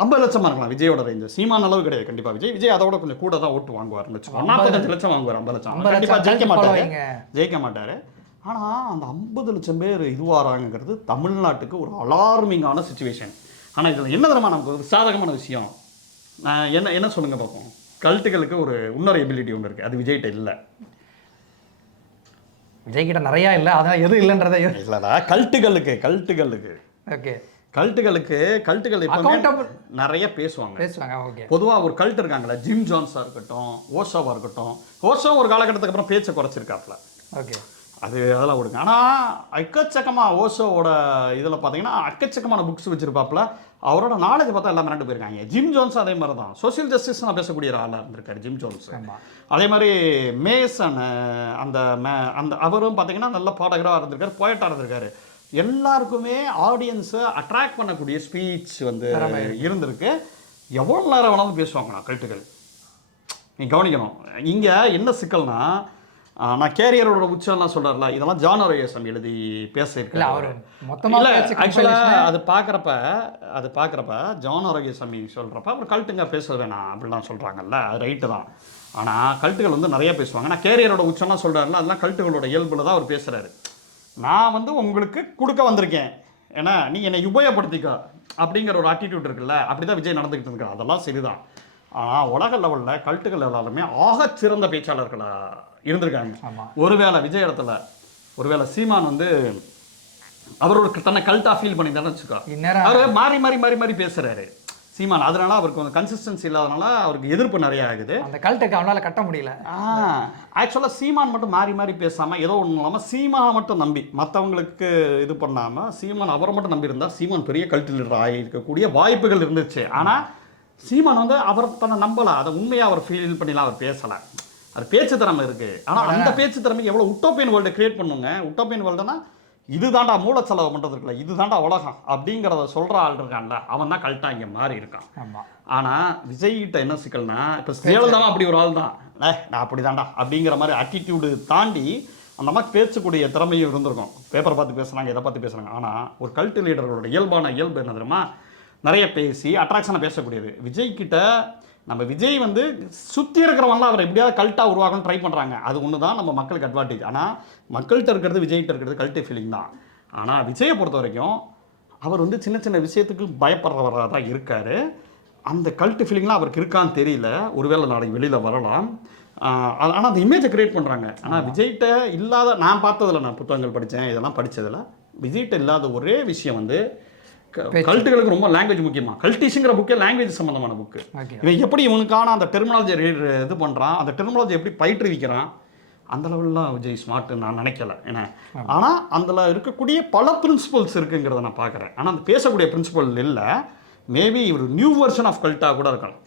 50 லட்சமாக இருக்கலாம் விஜயோட ரேஞ்சு. சீமான அளவு கிடையாது கண்டிப்பாக. விஜய் அதோட கொஞ்சம் கூட தான் ஓட்டு வாங்குவார்னு வச்சுக்கோங்க. 45 லட்சம் வாங்குவார், 50 லட்சம் கண்டிப்பாக ஜெயிக்க மாட்டார். ஆனால் அந்த 50 லட்சம் பேர் இதுவாகிறாங்கிறது தமிழ்நாட்டுக்கு ஒரு அலார்மிங்கான சுச்சுவேஷன். ஆனால் இதில் என்ன தரமா நமக்கு ஒரு சாதகமான விஷயம், என்ன சொல்லுங்கள் பார்ப்போம். கல்ட்டுகளுக்கு ஒரு இன்னொரு எபிலிட்டி ஒன்று இருக்குது, அது விஜய்கிட்ட இல்லை. விஜய்கிட்ட நிறையா இல்லை, அதான் எதுவும் இல்லைன்றதை இல்லைடா, கல்ட்டுகளுக்கு ஓகே, கல்ட்டுகள் இப்போ நிறைய பேசுவாங்க. பொதுவாக ஒரு கல்ட் இருக்காங்களா, ஜிம் ஜான்ஸாக இருக்கட்டும், ஓஷோவாக இருக்கட்டும். ஓஷோ ஒரு காலகட்டத்துக்கு அப்புறம் பேச்சை குறைச்சிருக்காப்ல. ஓகே, அதெல்லாம் விடுங்க. ஆனால் எக்கச்சக்கமாக ஓஷோவோட இதில் பார்த்தீங்கன்னா எக்கச்சக்கமான புக்ஸ் வச்சுருப்பாப்புல. அவரோட நாலேஜ் பார்த்தா எல்லாம் மிரண்டு போயிருக்காங்க. ஜிம் ஜோன்ஸ் அதே மாதிரி தான் சோஷியல் ஜஸ்டிஸ் நான் பேசக்கூடிய ஒரு ஆளாக இருந்திருக்காரு ஜிம் ஜோன்ஸ். அதே மாதிரி மேசன் அந்த அந்த அவரும் பார்த்தீங்கன்னா நல்ல பாடகராக இருந்திருக்காரு, போயட்டாக இருந்திருக்காரு. எல்லாருக்குமே ஆடியன்ஸை அட்ராக்ட் பண்ணக்கூடிய ஸ்பீச் வந்து இருந்திருக்கு. எவ்வளோ நேரம் வேணாலும் பேசுவாங்கண்ணா கல்ட்டுகள். நீ கவனிக்கணும். இங்கே என்ன சிக்கல்னா, நான் கேரியரோட உச்சம்லாம் சொல்கிறார்ல, இதெல்லாம் ஜான் ஒரோகேசம் எழுதி பேசியிருக்காரு. இல்லை ஆக்சுவலாக அது பார்க்குறப்ப ஜான் ஒரோகேசாமி சொல்கிறப்ப அப்புறம் கல்ட்டுங்க பேச வேணாம் அப்படிலாம் சொல்கிறாங்கல்ல, அது ரைட்டு தான். ஆனால் கல்ட்டுகள் வந்து நிறைய பேசுவாங்க. நான் கேரியரோட உச்சம்லாம் சொல்கிறாருல, அதெல்லாம் கல்ட்டுகளோட இயல்பில் தான் அவர் பேசுகிறாரு. நான் வந்து உங்களுக்கு கொடுக்க வந்திருக்கேன், ஏன்னா நீ என்னை உபயோகப்படுத்திக்க அப்படிங்கிற ஒரு ஆட்டிடியூட் இருக்குல்ல, அப்படி தான் விஜய் நடந்துக்கிட்டு இருக்கா. அதெல்லாம் சரிதான். ஆனால் உலக லெவலில் கல்ட்டுகள் எல்லாருமே ஆகச் சிறந்த பேச்சாளர்களாக இருந்திருக்காங்க. ஒருவேளை விஜய் இடத்துல ஒருவேளை சீமான் வந்து அவரோட தன்னை கல்ட்டாக ஃபீல் பண்ணியிருந்தான்னு வச்சுக்கோ, அவர் மாறி மாறி மாறி மாறி பேசுகிறாரு சீமான். அதனால அவருக்கு கொஞ்சம் கன்சிஸ்டன்சி இல்லாதனால அவருக்கு எதிர்ப்பு நிறைய ஆகுது. அந்த கல்ட்டுக்கு அவனால் கட்ட முடியல. ஆக்சுவலாக சீமான் மட்டும் மாறி மாறி பேசாமல் ஏதோ ஒன்றும் இல்லாமல் சீமானை மட்டும் நம்பி மற்றவங்களுக்கு இது பண்ணாமல் சீமான் அவரை மட்டும் நம்பி இருந்தால் சீமான் பெரிய கல்ட்டு லீடர் ஆகியிருக்கக்கூடிய வாய்ப்புகள் இருந்துச்சு. ஆனால் சீமான் வந்து அவர் தன்னை நம்பலாம், அதை உண்மையாக அவர் ஃபீல் பண்ணிலாம் அவர் பேசலை. அது பேச்சு திறமை இருக்குது. ஆனால் அந்த பேச்சு திறமைக்கு எவ்வளோ உட்டோப்பியன் வேர்ல்டை கிரியேட் பண்ணுங்க. உட்டோப்பியன் வேர்ல்டுனா இது தாண்டா மூல செலவு பண்ணுறது இருக்குல்ல, இது தாண்டா உலகம் அப்படிங்கிறத சொல்கிற ஆள் இருக்கான்ல, அவன் தான் கல்ட்டாக இங்கே மாறி இருக்கான். ஆனால் விஜய்கிட்ட என்ன சிக்கல்னா, இப்போ ஜெயலலிதாவும் அப்படி ஒரு ஆள் தான், நான் அப்படி தாண்டா அப்படிங்கிற மாதிரி ஆட்டிடியூடு தாண்டி அந்த மாதிரி பேசக்கூடிய திறமையும் இருந்திருக்கும். பேப்பரை பார்த்து பேசுகிறாங்க, எதை பார்த்து பேசுகிறாங்க. ஆனால் ஒரு கல்ட்டு லீடர்களோட இயல்பு என்ன தெரியுமா, நிறைய பேசி அட்ராக்ஷனாக பேசக்கூடியது. விஜய்கிட்ட நம்ம விஜய் வந்து சுற்றி இருக்கிறவங்களாம் அவர் எப்படியாவது கல்ட்டாக உருவாக்கணும்னு ட்ரை பண்ணுறாங்க. அது ஒன்று தான் நம்ம மக்களுக்கு அட்வான்டேஜ். ஆனால் மக்கள்கிட்ட இருக்கிறது விஜய்கிட்ட இருக்கிறது கல்ட்டு ஃபீலிங் தான். ஆனால் விஜயை பொறுத்த வரைக்கும் அவர் வந்து சின்ன சின்ன விஷயத்துக்கு பயப்படுறவராக தான் இருக்கார். அந்த கல்ட்டு ஃபீலிங்லாம் அவருக்கு இருக்கான்னு தெரியல. ஒருவேளை நாளைக்கு வெளியில் வரலாம். ஆனால் அந்த இமேஜை கிரியேட் பண்ணுறாங்க. ஆனால் விஜய்கிட்ட இல்லாத, நான் பார்த்ததில்ல, நான் புத்தகங்கள் படித்தேன், இதெல்லாம் படித்ததில்ல, விஜய்கிட்ட இல்லாத ஒரே விஷயம் வந்து கல்ட்டுகளுக்கு ரொம்ப லாங்குவேஜ் முக்கியமா. கல்டிஷுங்கிற புக்கே லாங்குவேஜ் சம்மந்தமான புக்கு. இவன் எப்படி இவனுக்கான அந்த டெர்மினாலஜி இது பண்ணுறான், அந்த டெர்மினாலஜி எப்படி பயிற்றுவிக்கிறான், அந்த லெவல்லாம் விஜய் ஸ்மார்ட்னு நான் நினைக்கல. ஏன்னா ஆனால் அதில் இருக்கக்கூடிய பல பிரின்சிபல்ஸ் இருக்குங்கிறத நான் பார்க்குறேன். ஆனால் அந்த பேசக்கூடிய பிரின்சிபல் இல்லை. மேபி ஒரு நியூ வெர்ஷன் ஆஃப் கல்ட்டாக கூட இருக்கலாம்.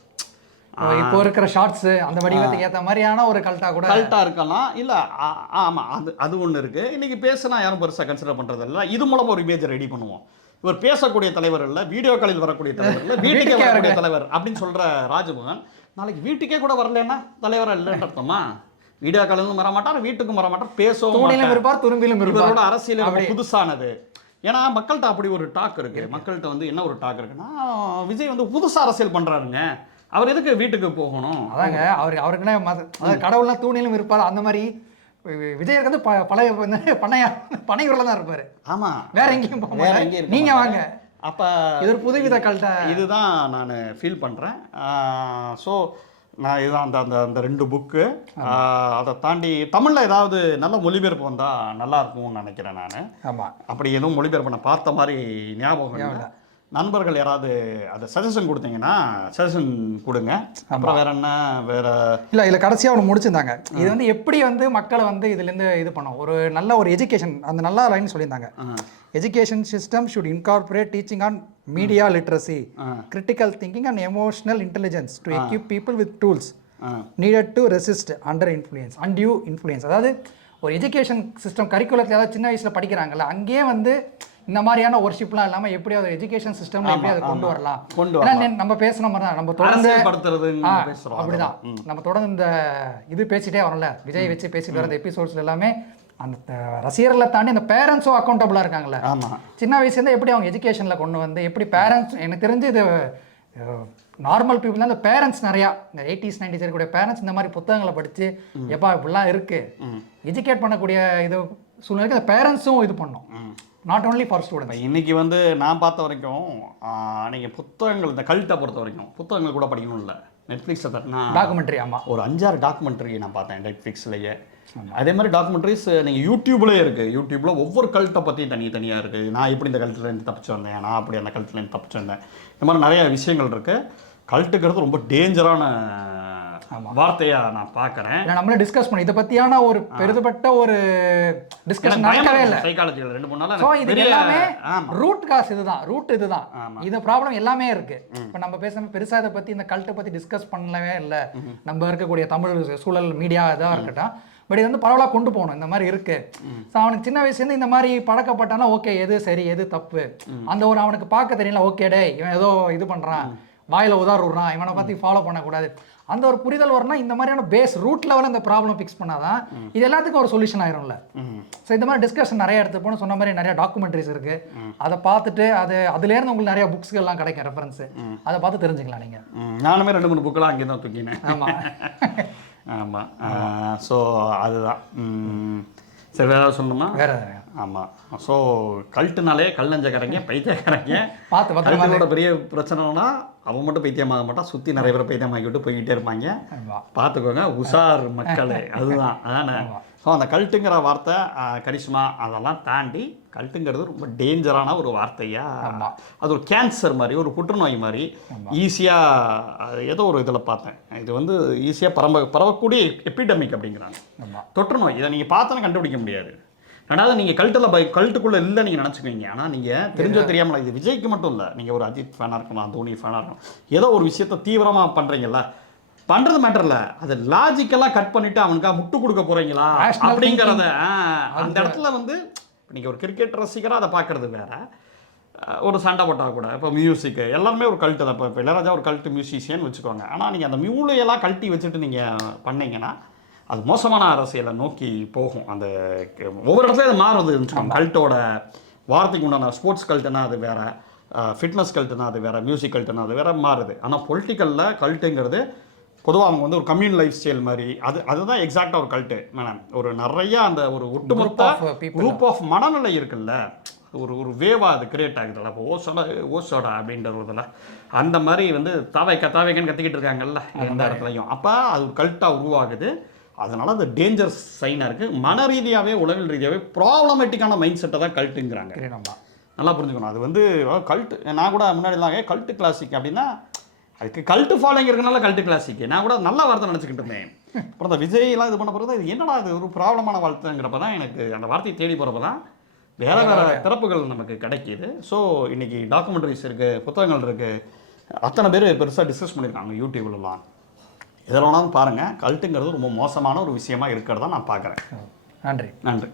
இப்போ இருக்கிற ஷார்ட்ஸு அந்த வடிவத்துக்கு ஏற்ற மாதிரியான ஒரு கல்ட்டாக இருக்கலாம். இல்லை ஆமாம், அது ஒன்று இருக்குது. இன்றைக்கி பேசினா யாரும் பெருசாக கன்சிடர் பண்ணுறதில்ல. இது மூலமாக ஒரு இமேஜை ரெடி பண்ணுவோம். இவர் பேசக்கூடிய தலைவர் இல்லை, வீடியோ காலில் வரக்கூடிய தலைவர் இல்லை, வீட்டுக்கே வரக்கூடிய தலைவர் அப்படின்னு சொல்கிற ராஜமோகன் நாளைக்கு வீட்டுக்கே கூட வரலன்னா தலைவராக இல்லைன்னு அர்த்தமா? வீடியோ காலிலும் வரமாட்டார், வீட்டுக்கும் வரமாட்டார், பேசவும் இருப்பார், துரும்பிலும் இருப்பார். இவரோட அரசியல் புதுசானது. ஏன்னா மக்கள்கிட்ட அப்படி ஒரு டாக் இருக்குது. மக்கள்கிட்ட வந்து என்ன ஒரு டாக் இருக்குன்னா, விஜய் வந்து புதுசாக அரசியல் பண்ணுறாருங்க, அவர் எதுக்கு வீட்டுக்கு போகணும்? அதாங்க அவருக்குன்னா கடவுள்லாம் தூணிலும் இருப்பார். அந்த மாதிரி விஜய் வந்து பழைய பனையூரில் தான் இருப்பார். ஆமாம், வேற எங்கேயும் போக நீங்கள் வாங்க. அப்போ இது ஒரு புதுவித கல்ட்டா இதுதான் நான் ஃபீல் பண்ணுறேன். ஸோ நான் இதுதான் அந்த அந்த அந்த 2 புக்கு. அதை தாண்டி தமிழில் ஏதாவது நல்ல மொழிபெயர்ப்பு வந்தால் நல்லா இருக்கும்னு நினைக்கிறேன் நான். ஆமாம், அப்படி எதுவும் மொழிபெயர்ப்பு நான் பார்த்த மாதிரி ஞாபகம் இல்லை. நண்பர்கள் யாராவது அதை சஜஷன் கொடுத்தீங்கன்னா சஜஷன் கொடுங்க. அப்புறம் வேற என்ன இல்லை கடைசியாக ஒன்று முடிச்சிருந்தாங்க. இது வந்து எப்படி வந்து மக்களை வந்து இதுலேருந்து இது பண்ணோம், ஒரு நல்ல ஒரு எஜுகேஷன், அந்த நல்ல லைன் சொல்லியிருந்தாங்க. Education system should incorporate teaching on media literacy, critical thinking and emotional intelligence to equip people with tools needed to resist under influence, undue influence. அதாவது ஒரு எஜுகேஷன் சிஸ்டம் கரிக்குலத்தில் ஏதாவது சின்ன வயசில் படிக்கிறாங்கல்ல, அங்கேயே வந்து இந்த மாதிரியான ஒர்ஷிப்லாம் இல்லாமல் எப்படி ஒரு எஜுகேஷன் சிஸ்டம்ல எப்படி அதை கொண்டு வரலாம். நம்ம பேசுன மாதிரி தான் நம்ம தொடர்ந்து அப்படிதான் நம்ம தொடர்ந்து இந்த இது பேசிட்டே வரோம்ல, விஜய் வச்சு பேசிட்டு வர எபிசோட்ஸ்ல எல்லாமே அந்த ரசிகர்களை தாண்டி அந்த பேரண்ட்ஸும் அக்கௌண்டபிளாக இருக்காங்கல்ல. சின்ன வயசுலேருந்து எப்படி அவங்க எஜுகேஷனில் கொண்டு வந்து எப்படி பேரண்ட்ஸ், எனக்கு தெரிஞ்சு இது நார்மல் பீப்புள் தான் இந்த பேரண்ட்ஸ் நிறையா இந்த 80s 90s இருக்கக்கூடிய பேரண்ட்ஸ் இந்த மாதிரி புத்தகங்களை படித்து எப்பா இப்படிலாம் இருக்குது எஜுகேட் பண்ணக்கூடிய இது சூழ்நிலைக்கு அந்த பேரண்ட்ஸும் இது பண்ணோம். Not only for students. இன்றைக்கி வந்து நான் பார்த்த வரைக்கும் நீங்கள் புத்தகங்கள் இந்த கல்ட்டை பொறுத்த வரைக்கும் புத்தகங்கள் கூட படிக்கணும் இல்லை, நெட்ஃப்ளிக்ஸை தட்டினா டாக்குமெண்ட்ரி. ஆமாம், ஒரு 5-6 டாக்குமெண்ட்ரி நான் பார்த்தேன் நெட்ஃப்ளிக்ஸ்லேயே. அதே மாதிரி டாக்குமெண்ட்ரிஸ் நீங்கள் யூடியூப்லேயே இருக்குது. யூடியூப்பில் ஒவ்வொரு கல்ட்டை பற்றியும் தனியாக இருக்குது. நான் எப்படி இந்த கல்ட்டிலேருந்து தப்பிச்சு வந்தேன், நான் அப்படி அந்த கல்ட்டிலேருந்து தப்பிச்சு வந்தேன், இந்த மாதிரி நிறைய விஷயங்கள் இருக்குது. கல்ட்டுக்கிறது ரொம்ப டேஞ்சரான வார்த்தையாக நான் பார்க்குறேன். நம்மளே டிஸ்கஸ் பண்ணி இதை பற்றியான ஒரு பெருதுபட்ட ஒரு டிஸ்கஷன் நடக்கவே இல்லை. சைக்காலஜியில் 2-3 நாள். ஸோ இது எல்லாமே ரூட் காஸ் இதுதான், ரூட் இதுதான். இது ப்ராப்ளம் எல்லாமே இருக்கு. இப்போ நம்ம பேசுகிற பெருசாக இதை பற்றி இந்த கல்ட்டை பற்றி டிஸ்கஸ் பண்ணவே இல்லை. நம்ம இருக்கக்கூடிய தமிழ் சூழல் மீடியா இதாக இருக்கட்டும், பட் இது வந்து பரவலாக கொண்டு போகணும். இந்த மாதிரி இருக்கு. ஸோ அவனுக்கு சின்ன வயசுலேருந்து இந்த மாதிரி பழக்கப்பட்டானா ஓகே, எது சரி எது தப்பு அந்த ஒரு அவனுக்கு பார்க்க தெரியல. ஓகே டே இவன் ஏதோ இது பண்ணுறான், வாயில் உதார விடுறான், இவனை பற்றி ஃபாலோ பண்ணக்கூடாது, அந்த ஒரு புரிதல் வரணும். இந்த மாதிரியான பேஸ் ரூட் லெவலில் இந்த ப்ராப்ளம் ஃபிக்ஸ் பண்ணாதான் இது எல்லாத்துக்கும் ஒரு சொல்யூஷன் ஆயிரும்ல. ஸோ இந்த மாதிரி டிஸ்கஷன் நிறைய எடுத்து போகணும். சொன்ன மாதிரி நிறைய டாக்குமெண்ட்ரிஸ் இருக்கு, அதை பார்த்துட்டு அதுலேருந்து உங்களுக்கு நிறைய புக்ஸ்கள்லாம் கிடைக்கும் ரெஃபரன்ஸ், அதை பார்த்து தெரிஞ்சுக்கலாம் நீங்கள். நானுமே 2-3 புக்கெல்லாம் அங்கே தான் தூக்கினேன். ஆமாம் ஆமாம். ஸோ அதுதான். சரி, வேற ஏதாவது சொல்லணுமா? வேற ஆமாம். ஸோ கல்ட்டுனாலே கல்லஞ்சக்காரங்க பைத்தியக்காரங்க. பார்த்து கல்ட்டோட பெரிய பிரச்சனைனா அவன் மட்டும் பைத்தியமாக மாட்டான், சுற்றி நிறைய பேர் பைத்தியமாக்கி விட்டு போய்கிட்டே இருப்பாங்க. பார்த்துக்கோங்க உஷார் மக்களே. அதுதான் அதானே. ஸோ அந்த கல்ட்டுங்கிற வார்த்தை கரிஷ்மா அதெல்லாம் தாண்டி கல்ட்டுங்கிறது ரொம்ப டேஞ்சரான ஒரு வார்த்தையாக, அது ஒரு கேன்சர் மாதிரி, ஒரு புற்றுநோய் மாதிரி ஈஸியாக ஏதோ ஒரு இதில் பார்த்தேன். இது வந்து ஈஸியாக பரவக்கூடிய எபிடமிக் அப்படிங்கிறாங்க, தொற்று நோய். இதை நீங்கள் பார்த்தோன்னு கண்டுபிடிக்க முடியாது. ரெண்டாவது நீங்கள் கல்ட்டுக்குள்ளே இல்லை நீங்கள் நினச்சிக்குவீங்க. ஆனால் நீங்கள் தெரிஞ்சோ தெரியாமல், இது விஜய்க்கு மட்டும் இல்லை, நீங்கள் ஒரு அஜித் ஃபேனாக இருக்கலாம், தோனி ஃபேனாக இருக்கலாம், ஏதோ ஒரு விஷயத்தை தீவிரமாக பண்ணுறீங்கல்ல, பண்ணுறது மேட்டர் இல்லை, அதை லாஜிக்கலாக கட் பண்ணிவிட்டு அவனுக்காக முட்டு கொடுக்க போகிறீங்களா அப்படிங்கிறத அந்த இடத்துல வந்து நீங்கள் ஒரு கிரிக்கெட் ரசிகராக அதை பார்க்குறது வேற, ஒரு சண்டை போட்டால் கூட. இப்போ மியூசிக்கு எல்லாருமே ஒரு கல்ட்டு தான். இப்போ இளையராஜா ஒரு கல்ட்டு மியூசிஷியன் வச்சுக்கோங்க. ஆனால் நீங்கள் அந்த மியூலையெல்லாம் கழட்டி வச்சுட்டு நீங்கள் பண்ணீங்கன்னா அது மோசமான அரசியலை நோக்கி போகும். அந்த ஒவ்வொரு இடத்துலையும் அது மாறுது. கல்ட்டோட வார்த்தைக்கு உண்டான ஸ்போர்ட்ஸ் கல்ட்டுனா அது வேறு, ஃபிட்னஸ் கல்ட்டுனா அது வேறு, மியூசிக் கல்ட்டுனா அது வேறு மாறுது. ஆனால் பொலிட்டிக்கலில் கல்ட்டுங்கிறது பொதுவாக அவங்க வந்து ஒரு கம்யூன் லைஃப் ஸ்டைல் மாதிரி, அதுதான் எக்ஸாக்டாக ஒரு கல்ட்டு மேடம். ஒரு நிறைய அந்த ஒரு ஒட்டுமொத்த குரூப் ஆஃப் மனநிலை இருக்குல்ல, ஒரு வேவாக அது கிரியேட் ஆகுதுல்ல. இப்போ ஓசோடா அப்படின்ற ஒரு இதில் அந்த மாதிரி வந்து தாவைக்கன்னு கத்திக்கிட்டு இருக்காங்கல்ல எந்த இடத்துலையும். அப்போ அது ஒரு கல்ட்டாக உருவாகுது. அதனால் அது டேஞ்சர் சைனாக இருக்குது. மன ரீதியாகவே உளவியல் ரீதியாகவே ப்ராப்ளமேட்டிக்கான மைண்ட் செட்டை தான் கல்ட்டுங்கிறாங்க. நல்லா புரிஞ்சுக்கணும். அது வந்து கல்ட்டு, நான் கூட முன்னாடிலாம் கல்ட்டு கிளாசிக் அப்படின்னா அதுக்கு கல்ட்டு ஃபாலோயிங் இருக்கனால கல்ட்டு கிளாசிக் நான் கூட நல்ல வார்த்தை நினச்சிக்கிட்டு இருந்தேன். அப்புறம் இந்த விஜய்லாம் இது பண்ண போகிறது இது என்னடா இது ஒரு ப்ராப்ளமான வார்த்தைங்கிறப்ப தான் எனக்கு அந்த வார்த்தையை தேடி போகிறப்ப தான் வேறு வேறு திறப்புகள் நமக்கு கிடைக்கிது. ஸோ இன்றைக்கி டாக்குமெண்ட்ரிஸ் இருக்குது, புத்தகங்கள் இருக்குது, அத்தனை பேர் பெருசாக டிஸ்கஸ் பண்ணியிருக்காங்க யூடியூப்லலாம். இதெல்லாம் பாருங்கள். கல்ட்டுங்கிறது ரொம்ப மோசமான ஒரு விஷயமா இருக்கிறதா நான் பார்க்குறேன். நன்றி.